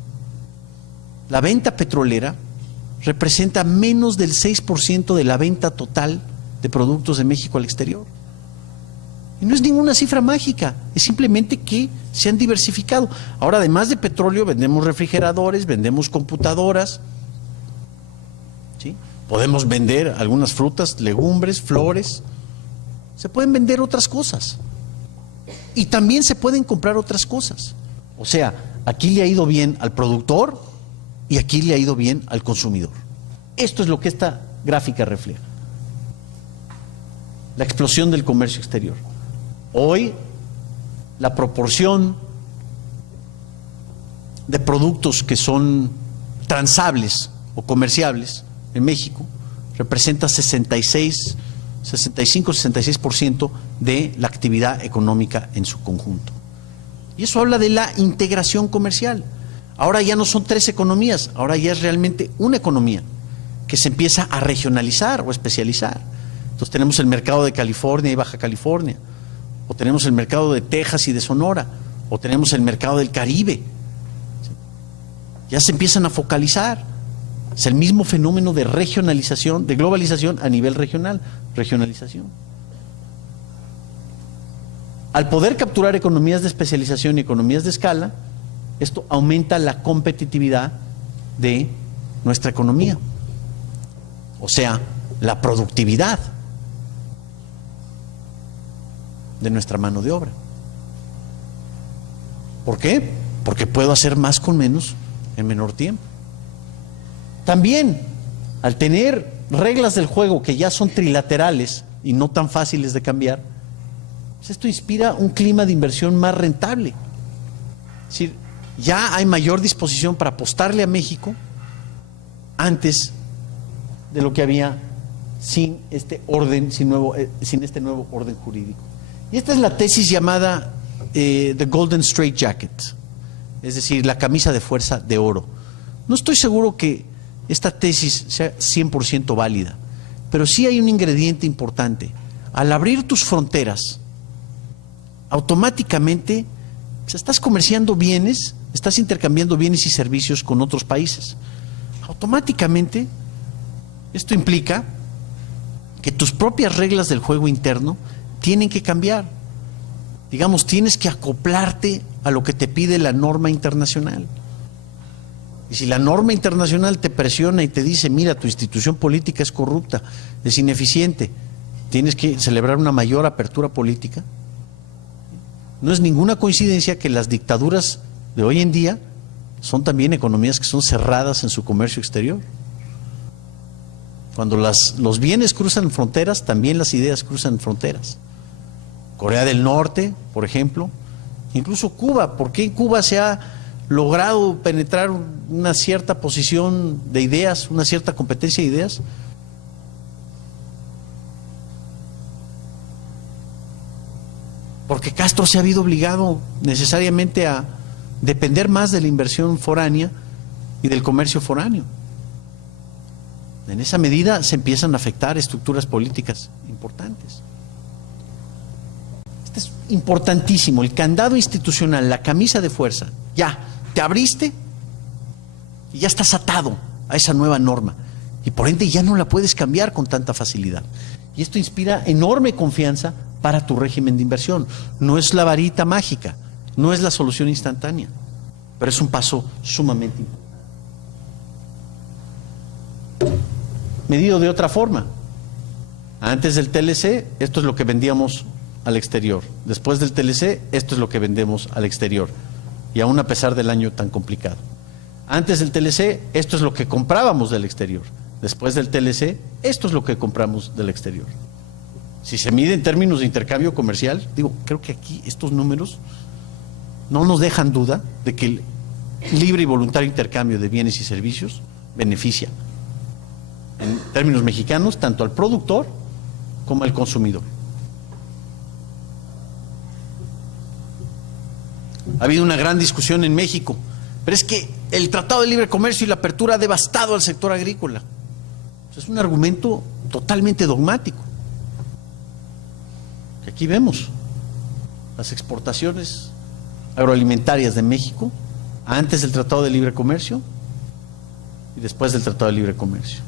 la venta petrolera representa menos del 6% de la venta total de productos de México al exterior. Y no es ninguna cifra mágica, es simplemente que se han diversificado. Ahora, además de petróleo, vendemos refrigeradores, vendemos computadoras, ¿sí? Podemos vender algunas frutas, legumbres, flores. Se pueden vender otras cosas. Y también se pueden comprar otras cosas. O sea, aquí le ha ido bien al productor y aquí le ha ido bien al consumidor. Esto es lo que esta gráfica refleja. La explosión del comercio exterior. Hoy, la proporción de productos que son transables o comerciables en México representa 65-66% de la actividad económica en su conjunto. Y eso habla de la integración comercial. Ahora ya no son 3 economías, ahora ya es realmente una economía que se empieza a regionalizar o especializar. Entonces tenemos el mercado de California y Baja California, o tenemos el mercado de Texas y de Sonora, o tenemos el mercado del Caribe. Ya se empiezan a focalizar. Es el mismo fenómeno de regionalización, de globalización a nivel regional, regionalización. Al poder capturar economías de especialización y economías de escala, esto aumenta la competitividad de nuestra economía, o sea, la productividad de nuestra mano de obra. ¿Por qué? Porque puedo hacer más con menos en menor tiempo. También, al tener reglas del juego que ya son trilaterales y no tan fáciles de cambiar, pues esto inspira un clima de inversión más rentable. Es decir, ya hay mayor disposición para apostarle a México antes de lo que había sin este orden, sin este nuevo orden jurídico. Y esta es la tesis llamada The Golden Straitjacket, es decir, la camisa de fuerza de oro. No estoy seguro que esta tesis sea 100% válida, pero sí hay un ingrediente importante. Al abrir tus fronteras, automáticamente estás comerciando bienes, estás intercambiando bienes y servicios con otros países. Automáticamente, esto implica que tus propias reglas del juego interno tienen que cambiar. Digamos, tienes que acoplarte a lo que te pide la norma internacional. Y si la norma internacional te presiona y te dice, mira, tu institución política es corrupta, es ineficiente, tienes que celebrar una mayor apertura política. No es ninguna coincidencia que las dictaduras de hoy en día son también economías que son cerradas en su comercio exterior. Cuando los bienes cruzan fronteras, también las ideas cruzan fronteras. Corea del Norte, por ejemplo, incluso Cuba. ¿Por qué en Cuba se ha logrado penetrar una cierta posición de ideas, una cierta competencia de ideas? Porque Castro se ha habido obligado necesariamente a depender más de la inversión foránea y del comercio foráneo. En esa medida se empiezan a afectar estructuras políticas importantes. Esto es importantísimo, el candado institucional, la camisa de fuerza. Ya, te abriste y ya estás atado a esa nueva norma. Y por ende ya no la puedes cambiar con tanta facilidad. Y esto inspira enorme confianza para tu régimen de inversión. No es la varita mágica, no es la solución instantánea, pero es un paso sumamente importante. Medido de otra forma. Antes del TLC, esto es lo que vendíamos al exterior. Después del TLC, esto es lo que vendemos al exterior. Y aún a pesar del año tan complicado. Antes del TLC, esto es lo que comprábamos del exterior. Después del TLC, esto es lo que compramos del exterior. Si se mide en términos de intercambio comercial, creo que aquí estos números no nos dejan duda de que el libre y voluntario intercambio de bienes y servicios beneficia en términos mexicanos, tanto al productor como al consumidor. Ha habido una gran discusión en México, pero es que el Tratado de Libre Comercio y la apertura ha devastado al sector agrícola. Es un argumento totalmente dogmático. Aquí vemos las exportaciones agroalimentarias de México antes del Tratado de Libre Comercio y después del Tratado de Libre Comercio.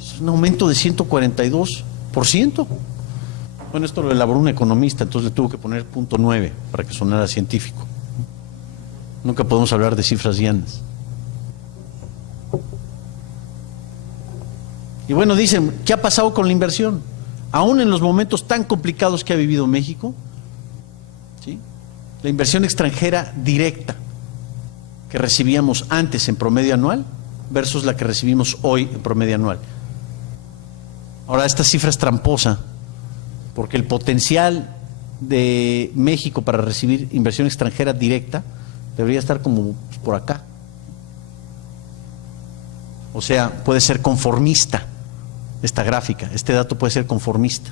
Es un aumento de 142%. Bueno, esto lo elaboró un economista, entonces le tuvo que poner .9 para que sonara científico. Nunca podemos hablar de cifras llanas. Y bueno, dicen, ¿qué ha pasado con la inversión? Aún en los momentos tan complicados que ha vivido México, ¿sí?, la inversión extranjera directa que recibíamos antes en promedio anual versus la que recibimos hoy en promedio anual. Ahora, esta cifra es tramposa, porque el potencial de México para recibir inversión extranjera directa debería estar como por acá. O sea, puede ser conformista esta gráfica, este dato puede ser conformista.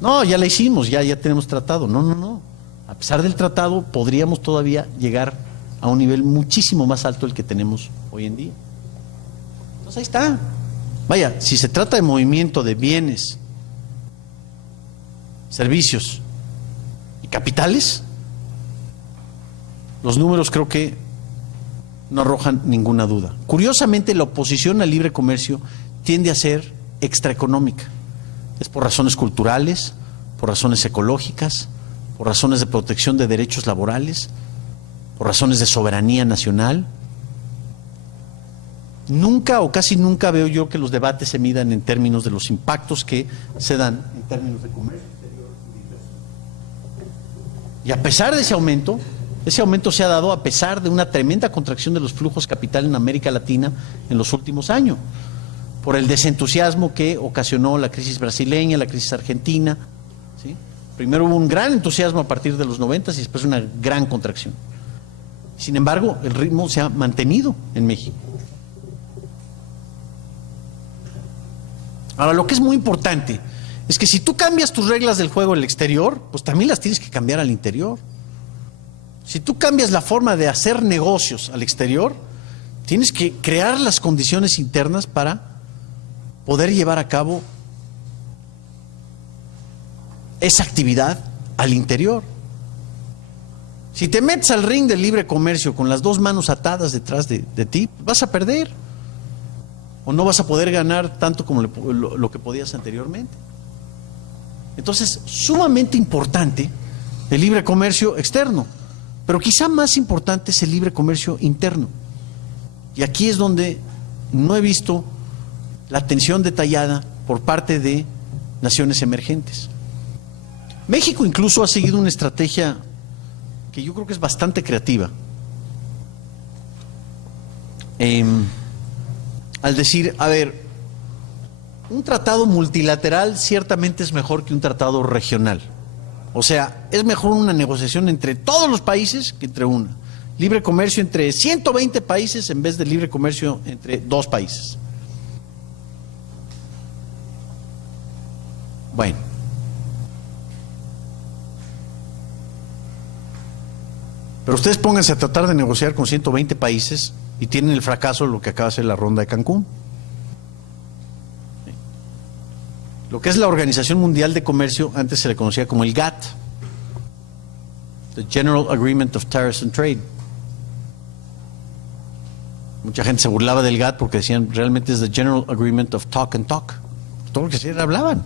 No, ya la hicimos, ya tenemos tratado. No. A pesar del tratado, podríamos todavía llegar a un nivel muchísimo más alto del que tenemos hoy en día. Entonces ahí está. Vaya, si se trata de movimiento de bienes, servicios y capitales, los números creo que no arrojan ninguna duda. Curiosamente, la oposición al libre comercio tiende a ser extraeconómica. Es por razones culturales, por razones ecológicas, por razones de protección de derechos laborales, por razones de soberanía nacional. Nunca o casi nunca veo yo que los debates se midan en términos de los impactos que se dan en términos de comercio exterior y de inversión. Y a pesar de ese aumento se ha dado a pesar de una tremenda contracción de los flujos capital en América Latina en los últimos años, por el desentusiasmo que ocasionó la crisis brasileña, la crisis argentina, ¿sí? Primero hubo un gran entusiasmo a partir de los 90 y después una gran contracción. Sin embargo, el ritmo se ha mantenido en México. Ahora, lo que es muy importante es que si tú cambias tus reglas del juego en el exterior, pues también las tienes que cambiar al interior. Si tú cambias la forma de hacer negocios al exterior, tienes que crear las condiciones internas para poder llevar a cabo esa actividad al interior. Si te metes al ring del libre comercio con las dos manos atadas detrás de ti, vas a perder. O no vas a poder ganar tanto como lo que podías anteriormente. Entonces, sumamente importante el libre comercio externo, pero quizá más importante es el libre comercio interno. Y aquí es donde no he visto la atención detallada por parte de naciones emergentes. México incluso ha seguido una estrategia que yo creo que es bastante creativa. Al decir, a ver, un tratado multilateral ciertamente es mejor que un tratado regional. O sea, es mejor una negociación entre todos los países que entre una. Libre comercio entre 120 países en vez de libre comercio entre 2 países. Bueno. Pero ustedes pónganse a tratar de negociar con 120 países y tienen el fracaso de lo que acaba de ser la ronda de Cancún. Lo que es la Organización Mundial de Comercio, antes se le conocía como el GATT, the General Agreement of Tariffs and Trade. Mucha gente se burlaba del GATT porque decían realmente es the General Agreement of Talk and Talk. Todo lo que se hablaban.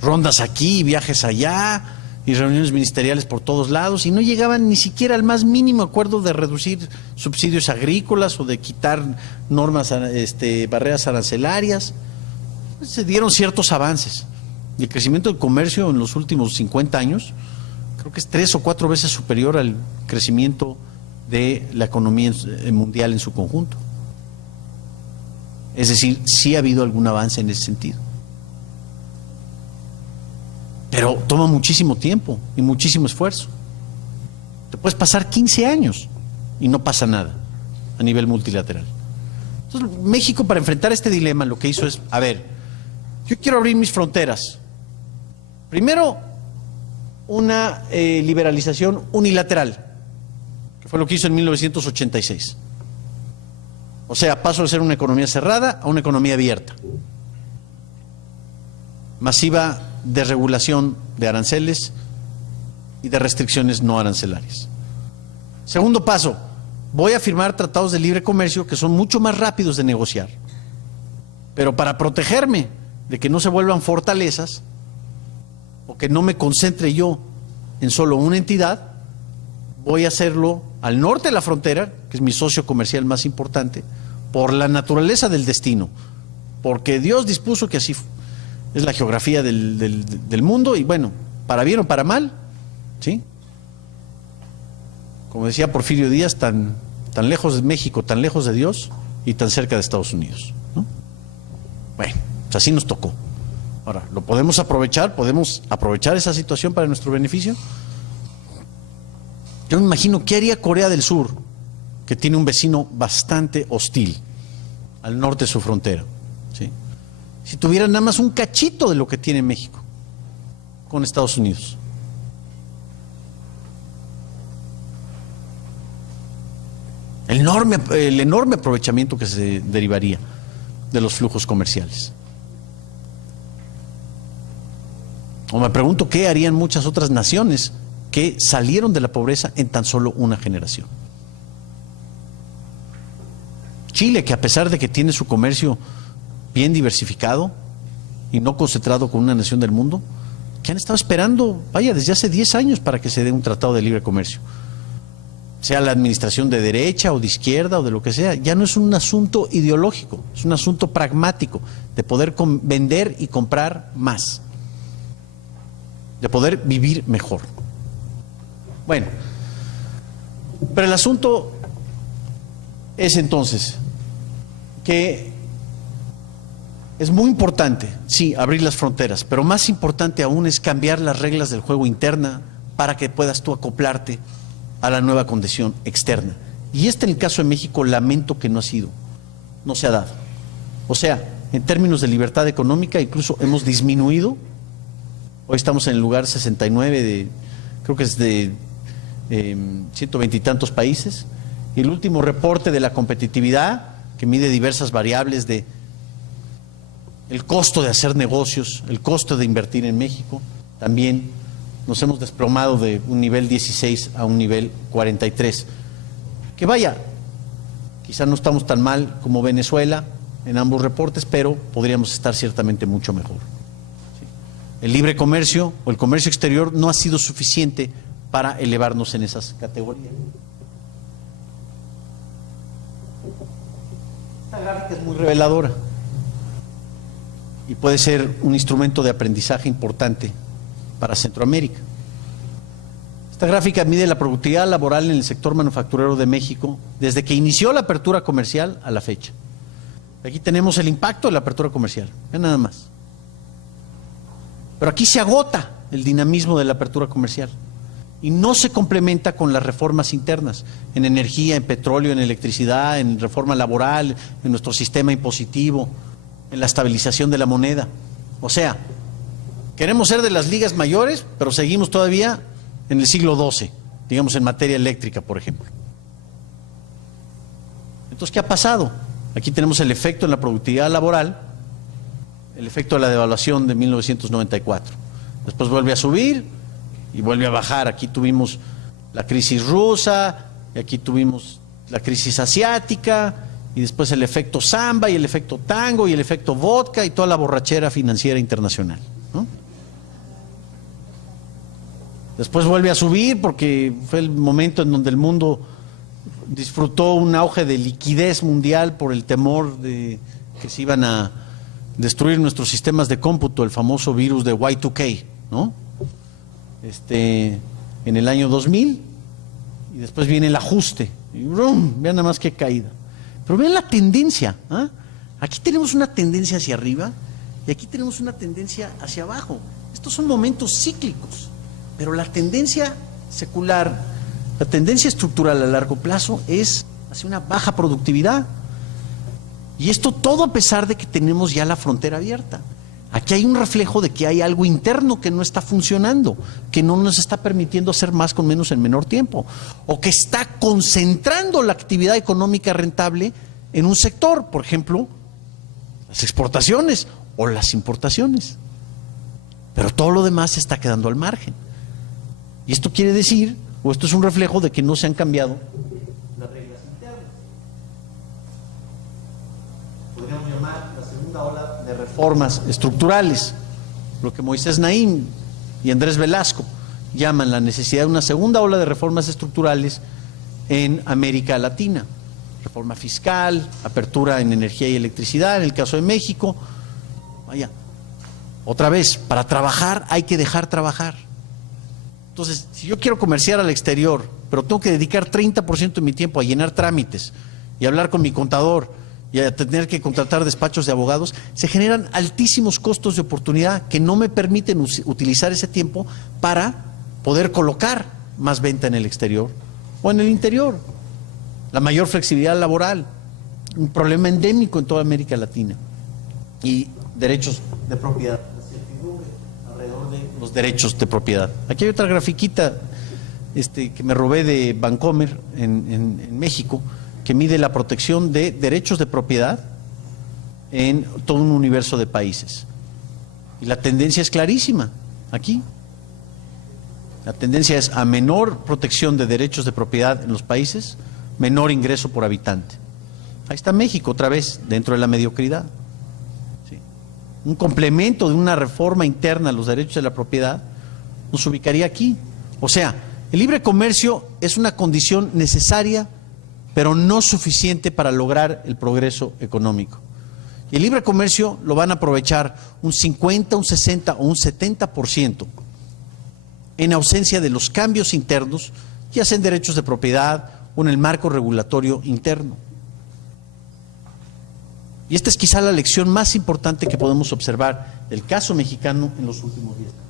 Rondas aquí, viajes allá y reuniones ministeriales por todos lados, y no llegaban ni siquiera al más mínimo acuerdo de reducir subsidios agrícolas o de quitar normas, barreras arancelarias. Se dieron ciertos avances. Y el crecimiento del comercio en los últimos 50 años creo que es 3 o 4 veces superior al crecimiento de la economía mundial en su conjunto. Es decir, sí ha habido algún avance en ese sentido. Pero toma muchísimo tiempo y muchísimo esfuerzo. Te puedes pasar 15 años y no pasa nada. a nivel multilateral. Entonces, México, para enfrentar este dilema, lo que hizo es, a ver, yo quiero abrir mis fronteras. Primero, una liberalización unilateral, que fue lo que hizo en 1986. O sea, paso de ser una economía cerrada a una economía abierta. Masiva desregulación de aranceles y de restricciones no arancelarias. Segundo paso, voy a firmar tratados de libre comercio que son mucho más rápidos de negociar. Pero para protegerme de que no se vuelvan fortalezas o que no me concentre yo en solo una entidad, voy a hacerlo al norte de la frontera, que es mi socio comercial más importante, por la naturaleza del destino, porque Dios dispuso que así es la geografía del mundo y bueno, para bien o para mal, ¿sí? Como decía Porfirio Díaz, tan lejos de México, tan lejos de Dios y tan cerca de Estados Unidos, ¿no? Bueno, pues así nos tocó. Ahora, ¿lo podemos aprovechar? ¿Podemos aprovechar esa situación para nuestro beneficio? Yo me imagino, ¿qué haría Corea del Sur, que tiene un vecino bastante hostil al norte de su frontera, ¿sí? Si tuviera nada más un cachito de lo que tiene México con Estados Unidos? El enorme aprovechamiento que se derivaría de los flujos comerciales. O me pregunto qué harían muchas otras naciones que salieron de la pobreza en tan solo una generación. Chile, que a pesar de que tiene su comercio bien diversificado y no concentrado con una nación del mundo, que han estado esperando, vaya, desde hace 10 años para que se dé un tratado de libre comercio. Sea la administración de derecha o de izquierda o de lo que sea, ya no es un asunto ideológico, es un asunto pragmático, de poder vender y comprar más, de poder vivir mejor. Bueno, pero el asunto es entonces que es muy importante, sí, abrir las fronteras, pero más importante aún es cambiar las reglas del juego interna para que puedas tú acoplarte a la nueva condición externa. Y en el caso de México, lamento que no se ha dado. O sea, en términos de libertad económica, incluso hemos disminuido. Hoy estamos en el lugar 69 creo que es de 120 y tantos países. Y el último reporte de la competitividad, que mide diversas variables de el costo de hacer negocios, el costo de invertir en México, también nos hemos desplomado de un nivel 16 a un nivel 43. Que vaya, quizá no estamos tan mal como Venezuela en ambos reportes, pero podríamos estar ciertamente mucho mejor. ¿Sí? El libre comercio o el comercio exterior no ha sido suficiente para elevarnos en esas categorías. Esta gráfica es muy reveladora y puede ser un instrumento de aprendizaje importante para Centroamérica. Esta gráfica mide la productividad laboral en el sector manufacturero de México desde que inició la apertura comercial a la fecha. Aquí tenemos el impacto de la apertura comercial, vean nada más. Pero aquí se agota el dinamismo de la apertura comercial y no se complementa con las reformas internas en energía, en petróleo, en electricidad, en reforma laboral, en nuestro sistema impositivo, en la estabilización de la moneda. O sea, queremos ser de las ligas mayores, pero seguimos todavía en el siglo XII, digamos en materia eléctrica, por ejemplo. Entonces, ¿qué ha pasado? Aquí tenemos el efecto en la productividad laboral, el efecto de la devaluación de 1994. Después vuelve a subir y vuelve a bajar. Aquí tuvimos la crisis rusa, y aquí tuvimos la crisis asiática, y después el efecto samba, y el efecto tango, y el efecto vodka, y toda la borrachera financiera internacional, ¿no? Después vuelve a subir porque fue el momento en donde el mundo disfrutó un auge de liquidez mundial por el temor de que se iban a destruir nuestros sistemas de cómputo, el famoso virus de Y2K, ¿no? En el año 2000, y después viene el ajuste, y ¡brum! Vean nada más qué caída. Pero vean la tendencia, ¿eh? Aquí tenemos una tendencia hacia arriba y aquí tenemos una tendencia hacia abajo. Estos son momentos cíclicos, pero la tendencia secular, la tendencia estructural a largo plazo es hacia una baja productividad. Y esto todo a pesar de que tenemos ya la frontera abierta. Aquí hay un reflejo de que hay algo interno que no está funcionando, que no nos está permitiendo hacer más con menos en menor tiempo, o que está concentrando la actividad económica rentable en un sector, por ejemplo, las exportaciones o las importaciones. Pero todo lo demás se está quedando al margen. Y esto quiere decir, o esto es un reflejo de que no se han cambiado las reglas internas. Podríamos llamar la segunda ola de reformas estructurales, lo que Moisés Naim y Andrés Velasco llaman la necesidad de una segunda ola de reformas estructurales en América Latina. Reforma fiscal, apertura en energía y electricidad, en el caso de México. Vaya, otra vez, para trabajar hay que dejar trabajar. Entonces, si yo quiero comerciar al exterior, pero tengo que dedicar 30% de mi tiempo a llenar trámites y hablar con mi contador y a tener que contratar despachos de abogados, se generan altísimos costos de oportunidad que no me permiten utilizar ese tiempo para poder colocar más venta en el exterior o en el interior. La mayor flexibilidad laboral, un problema endémico en toda América Latina. Y derechos de propiedad, la certidumbre alrededor de los derechos de propiedad. Aquí hay otra grafiquita que me robé de Vancomer en México, que mide la protección de derechos de propiedad en todo un universo de países. Y la tendencia es clarísima aquí. La tendencia es a menor protección de derechos de propiedad en los países, menor ingreso por habitante. Ahí está México otra vez, dentro de la mediocridad. Sí. Un complemento de una reforma interna a los derechos de la propiedad nos ubicaría aquí. O sea, el libre comercio es una condición necesaria, pero no suficiente para lograr el progreso económico. Y el libre comercio lo van a aprovechar un 50, un 60 o un 70% en ausencia de los cambios internos, ya sea en derechos de propiedad o en el marco regulatorio interno. Y esta es quizá la lección más importante que podemos observar del caso mexicano en los últimos 10 años.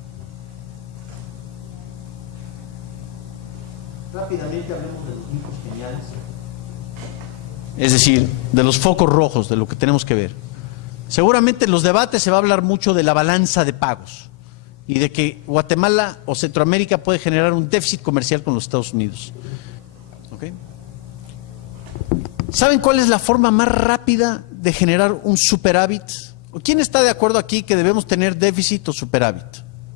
Rápidamente hablemos de los mitos geniales, es decir, de los focos rojos, de lo que tenemos que ver. Seguramente en los debates se va a hablar mucho de la balanza de pagos y de que Guatemala o Centroamérica puede generar un déficit comercial con los Estados Unidos. ¿Okay? ¿Saben cuál es la forma más rápida de generar un superávit? ¿Quién está de acuerdo aquí que debemos tener déficit o superávit?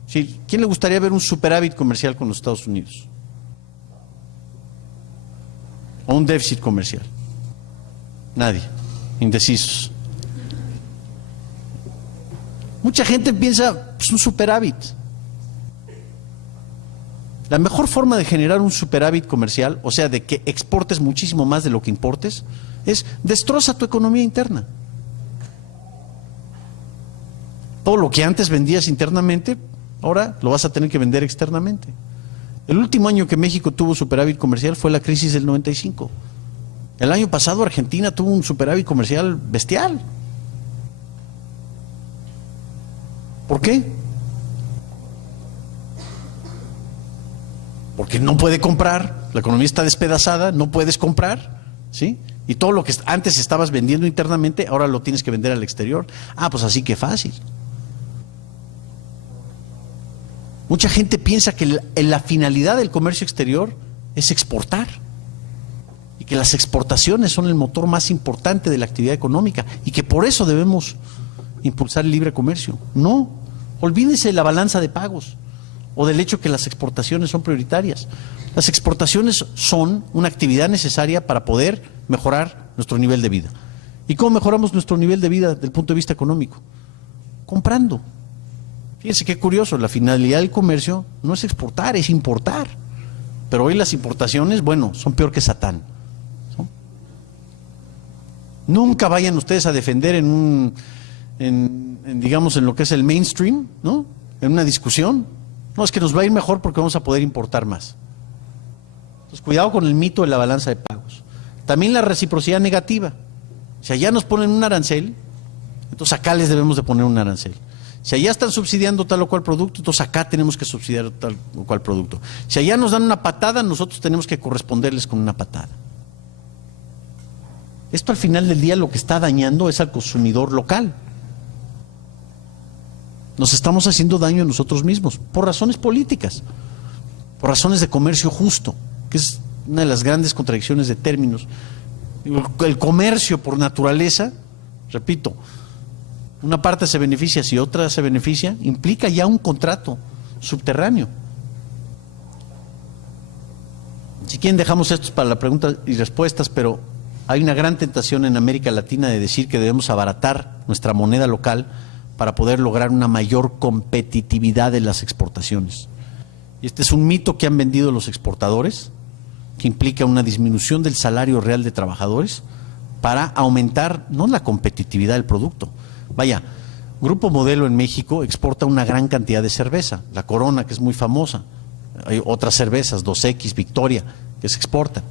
¿Sí? ¿Quién le gustaría ver un superávit comercial con los Estados Unidos? ¿O un déficit comercial? Nadie. Indecisos. Mucha gente piensa, pues un superávit. La mejor forma de generar un superávit comercial, o sea, de que exportes muchísimo más de lo que importes, es destroza tu economía interna. Todo lo que antes vendías internamente, ahora lo vas a tener que vender externamente. El último año que México tuvo superávit comercial fue la crisis del 95. El año pasado Argentina tuvo un superávit comercial bestial. ¿Por qué? Porque no puede comprar, la economía está despedazada, no puedes comprar, ¿sí? Y todo lo que antes estabas vendiendo internamente, ahora lo tienes que vender al exterior. Ah, pues así que fácil. Mucha gente piensa que la finalidad del comercio exterior es exportar y que las exportaciones son el motor más importante de la actividad económica y que por eso debemos impulsar el libre comercio. No, olvídense de la balanza de pagos o del hecho que las exportaciones son prioritarias. Las exportaciones son una actividad necesaria para poder mejorar nuestro nivel de vida. ¿Y cómo mejoramos nuestro nivel de vida desde el punto de vista económico? Comprando. Fíjense qué curioso, la finalidad del comercio no es exportar, es importar. Pero hoy las importaciones, bueno, son peor que Satán. ¿No? Nunca vayan ustedes a defender digamos, en lo que es el mainstream, ¿no? En una discusión. No, es que nos va a ir mejor porque vamos a poder importar más. Entonces, cuidado con el mito de la balanza de pagos. También la reciprocidad negativa. Si allá nos ponen un arancel, entonces acá les debemos de poner un arancel. Si allá están subsidiando tal o cual producto, entonces acá tenemos que subsidiar tal o cual producto. Si allá nos dan una patada, nosotros tenemos que corresponderles con una patada. Esto al final del día lo que está dañando es al consumidor local. Nos estamos haciendo daño a nosotros mismos, por razones políticas, por razones de comercio justo, que es una de las grandes contradicciones de términos. El comercio por naturaleza, repito, una parte se beneficia si otra se beneficia, implica ya un contrato subterráneo. Si quieren dejamos estos para la pregunta y respuestas, pero hay una gran tentación en América Latina de decir que debemos abaratar nuestra moneda local para poder lograr una mayor competitividad de las exportaciones. Y este es un mito que han vendido los exportadores, que implica una disminución del salario real de trabajadores para aumentar no la competitividad del producto. Vaya, Grupo Modelo en México exporta una gran cantidad de cerveza, la Corona, que es muy famosa, hay otras cervezas, 2X, Victoria, que se exportan,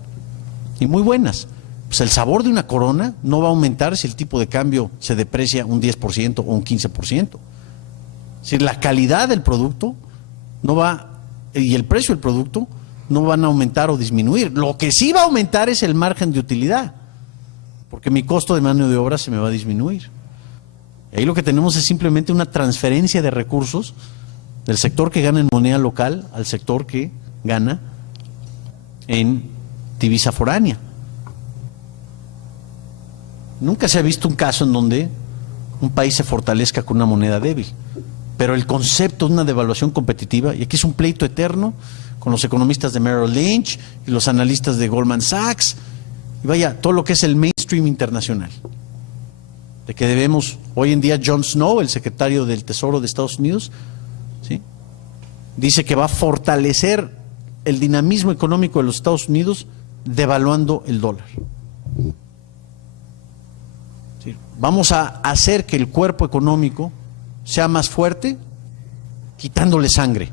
y muy buenas. Pues el sabor de una Corona no va a aumentar si el tipo de cambio se deprecia un 10% o un 15%. Es decir, la calidad del producto no va, y el precio del producto no van a aumentar o disminuir. Lo que sí va a aumentar es el margen de utilidad, porque mi costo de mano de obra se me va a disminuir. Y ahí lo que tenemos es simplemente una transferencia de recursos del sector que gana en moneda local al sector que gana en divisa foránea. Nunca se ha visto un caso en donde un país se fortalezca con una moneda débil, pero el concepto de una devaluación competitiva, y aquí es un pleito eterno con los economistas de Merrill Lynch y los analistas de Goldman Sachs, y vaya, todo lo que es el mainstream internacional, de que debemos, hoy en día Jon Snow, el secretario del Tesoro de Estados Unidos, ¿sí?, dice que va a fortalecer el dinamismo económico de los Estados Unidos devaluando el dólar. ¿Sí? Vamos a hacer que el cuerpo económico sea más fuerte quitándole sangre,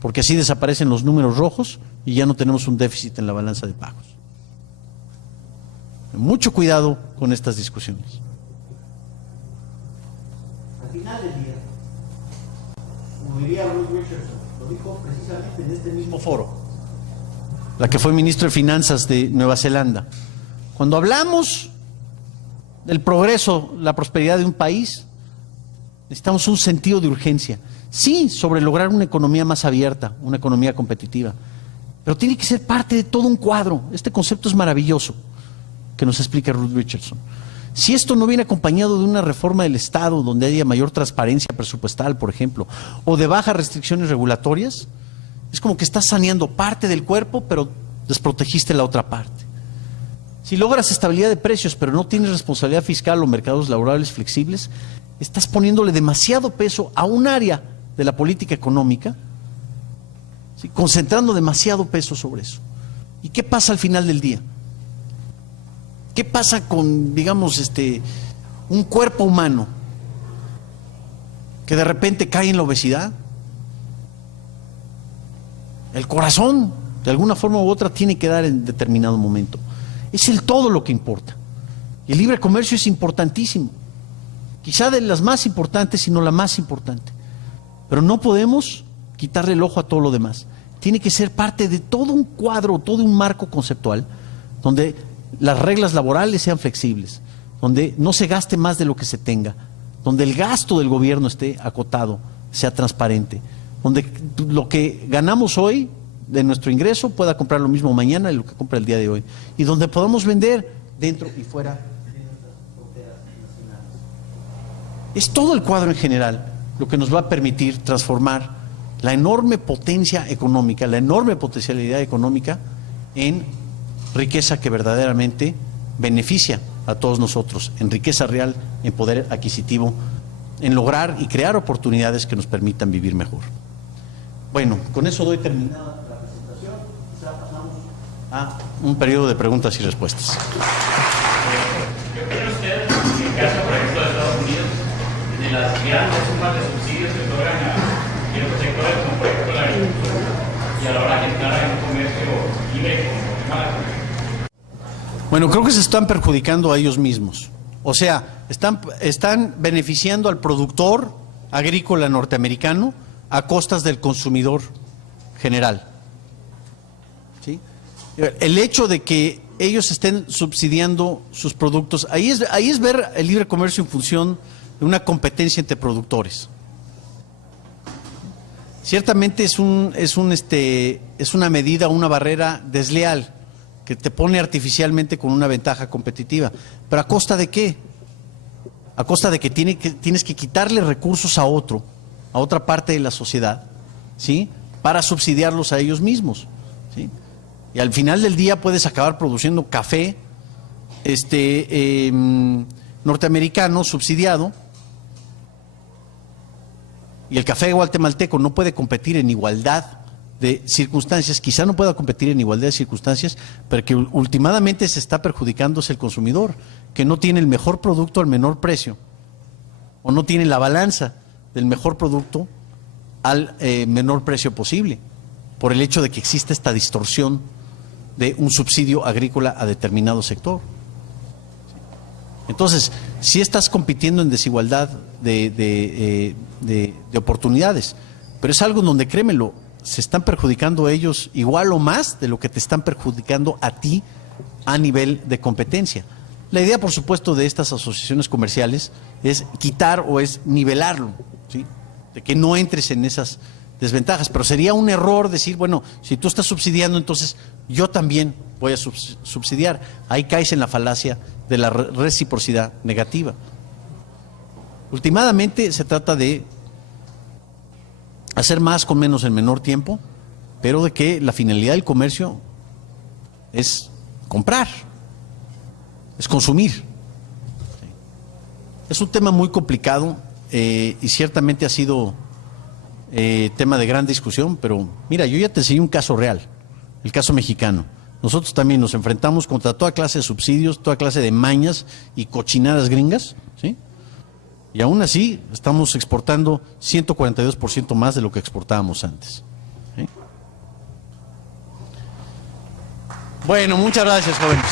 porque así desaparecen los números rojos y ya no tenemos un déficit en la balanza de pagos. Mucho cuidado con estas discusiones. Al final del día, como diría Ruth Richardson, lo dijo precisamente en este mismo foro, la que fue ministro de Finanzas de Nueva Zelanda, cuando hablamos del progreso, la prosperidad de un país, necesitamos un sentido de urgencia. Sí, sobre lograr una economía más abierta, una economía competitiva, pero tiene que ser parte de todo un cuadro. Este concepto es maravilloso que nos explica Ruth Richardson. Si esto no viene acompañado de una reforma del Estado donde haya mayor transparencia presupuestal, por ejemplo, o de bajas restricciones regulatorias, es como que estás saneando parte del cuerpo, pero desprotegiste la otra parte. Si logras estabilidad de precios, pero no tienes responsabilidad fiscal o mercados laborales flexibles, estás poniéndole demasiado peso a un área de la política económica, ¿sí?, concentrando demasiado peso sobre eso. ¿Y qué pasa al final del día? ¿Qué pasa con, digamos, un cuerpo humano que de repente cae en la obesidad? El corazón, de alguna forma u otra, tiene que dar en determinado momento. Es el todo lo que importa. Y el libre comercio es importantísimo. Quizá de las más importantes, si no la más importante. Pero no podemos quitarle el ojo a todo lo demás. Tiene que ser parte de todo un cuadro, todo un marco conceptual, donde las reglas laborales sean flexibles, donde no se gaste más de lo que se tenga, donde el gasto del gobierno esté acotado, sea transparente, donde lo que ganamos hoy de nuestro ingreso pueda comprar lo mismo mañana de lo que compra el día de hoy, y donde podamos vender dentro y fuera de nuestras fronteras nacionales. Es todo el cuadro en general lo que nos va a permitir transformar la enorme potencia económica, la enorme potencialidad económica en riqueza que verdaderamente beneficia a todos nosotros, en riqueza real, en poder adquisitivo, en lograr y crear oportunidades que nos permitan vivir mejor. Bueno, con eso doy terminada la presentación. Quizá pasamos a un periodo de preguntas y respuestas. ¿Qué opina usted en el caso, por ejemplo, de Estados Unidos, de las grandes sumas de subsidios que otorgan a ciertos sectores, como por ejemplo la agricultura, y a la hora de entrar en un comercio libre con el tema de la comercio? Bueno, creo que se están perjudicando a ellos mismos. O sea, están beneficiando al productor agrícola norteamericano a costas del consumidor general. ¿Sí? El hecho de que ellos estén subsidiando sus productos. Ahí es ver el libre comercio en función de una competencia entre productores. Ciertamente es una medida, una barrera desleal que te pone artificialmente con una ventaja competitiva. ¿Pero a costa de qué? A costa de que tienes que quitarle recursos a otra parte de la sociedad, ¿sí? Para subsidiarlos a ellos mismos, ¿sí? Y al final del día puedes acabar produciendo café norteamericano subsidiado, y el café guatemalteco no puede competir en igualdad de circunstancias, quizá no pueda competir en igualdad de circunstancias, pero que últimamente se está perjudicando es el consumidor, que no tiene el mejor producto al menor precio, o no tiene la balanza del mejor producto al menor precio posible, por el hecho de que existe esta distorsión de un subsidio agrícola a determinado sector. Entonces, sí estás compitiendo en desigualdad de oportunidades, pero es algo donde, créemelo, se están perjudicando ellos igual o más de lo que te están perjudicando a ti a nivel de competencia. La idea, por supuesto, de estas asociaciones comerciales es quitar o es nivelarlo, ¿sí? De que no entres en esas desventajas, pero sería un error decir, bueno, si tú estás subsidiando, entonces yo también voy a subsidiar. Ahí caes en la falacia de la reciprocidad negativa. Últimamente se trata de hacer más con menos en menor tiempo, pero de que la finalidad del comercio es comprar, es consumir. Es un tema muy complicado y ciertamente ha sido tema de gran discusión, pero mira, yo ya te enseñé un caso real, el caso mexicano. Nosotros también nos enfrentamos contra toda clase de subsidios, toda clase de mañas y cochinadas gringas, ¿sí? Y aún así estamos exportando 142% más de lo que exportábamos antes, ¿sí? Bueno, muchas gracias, jóvenes.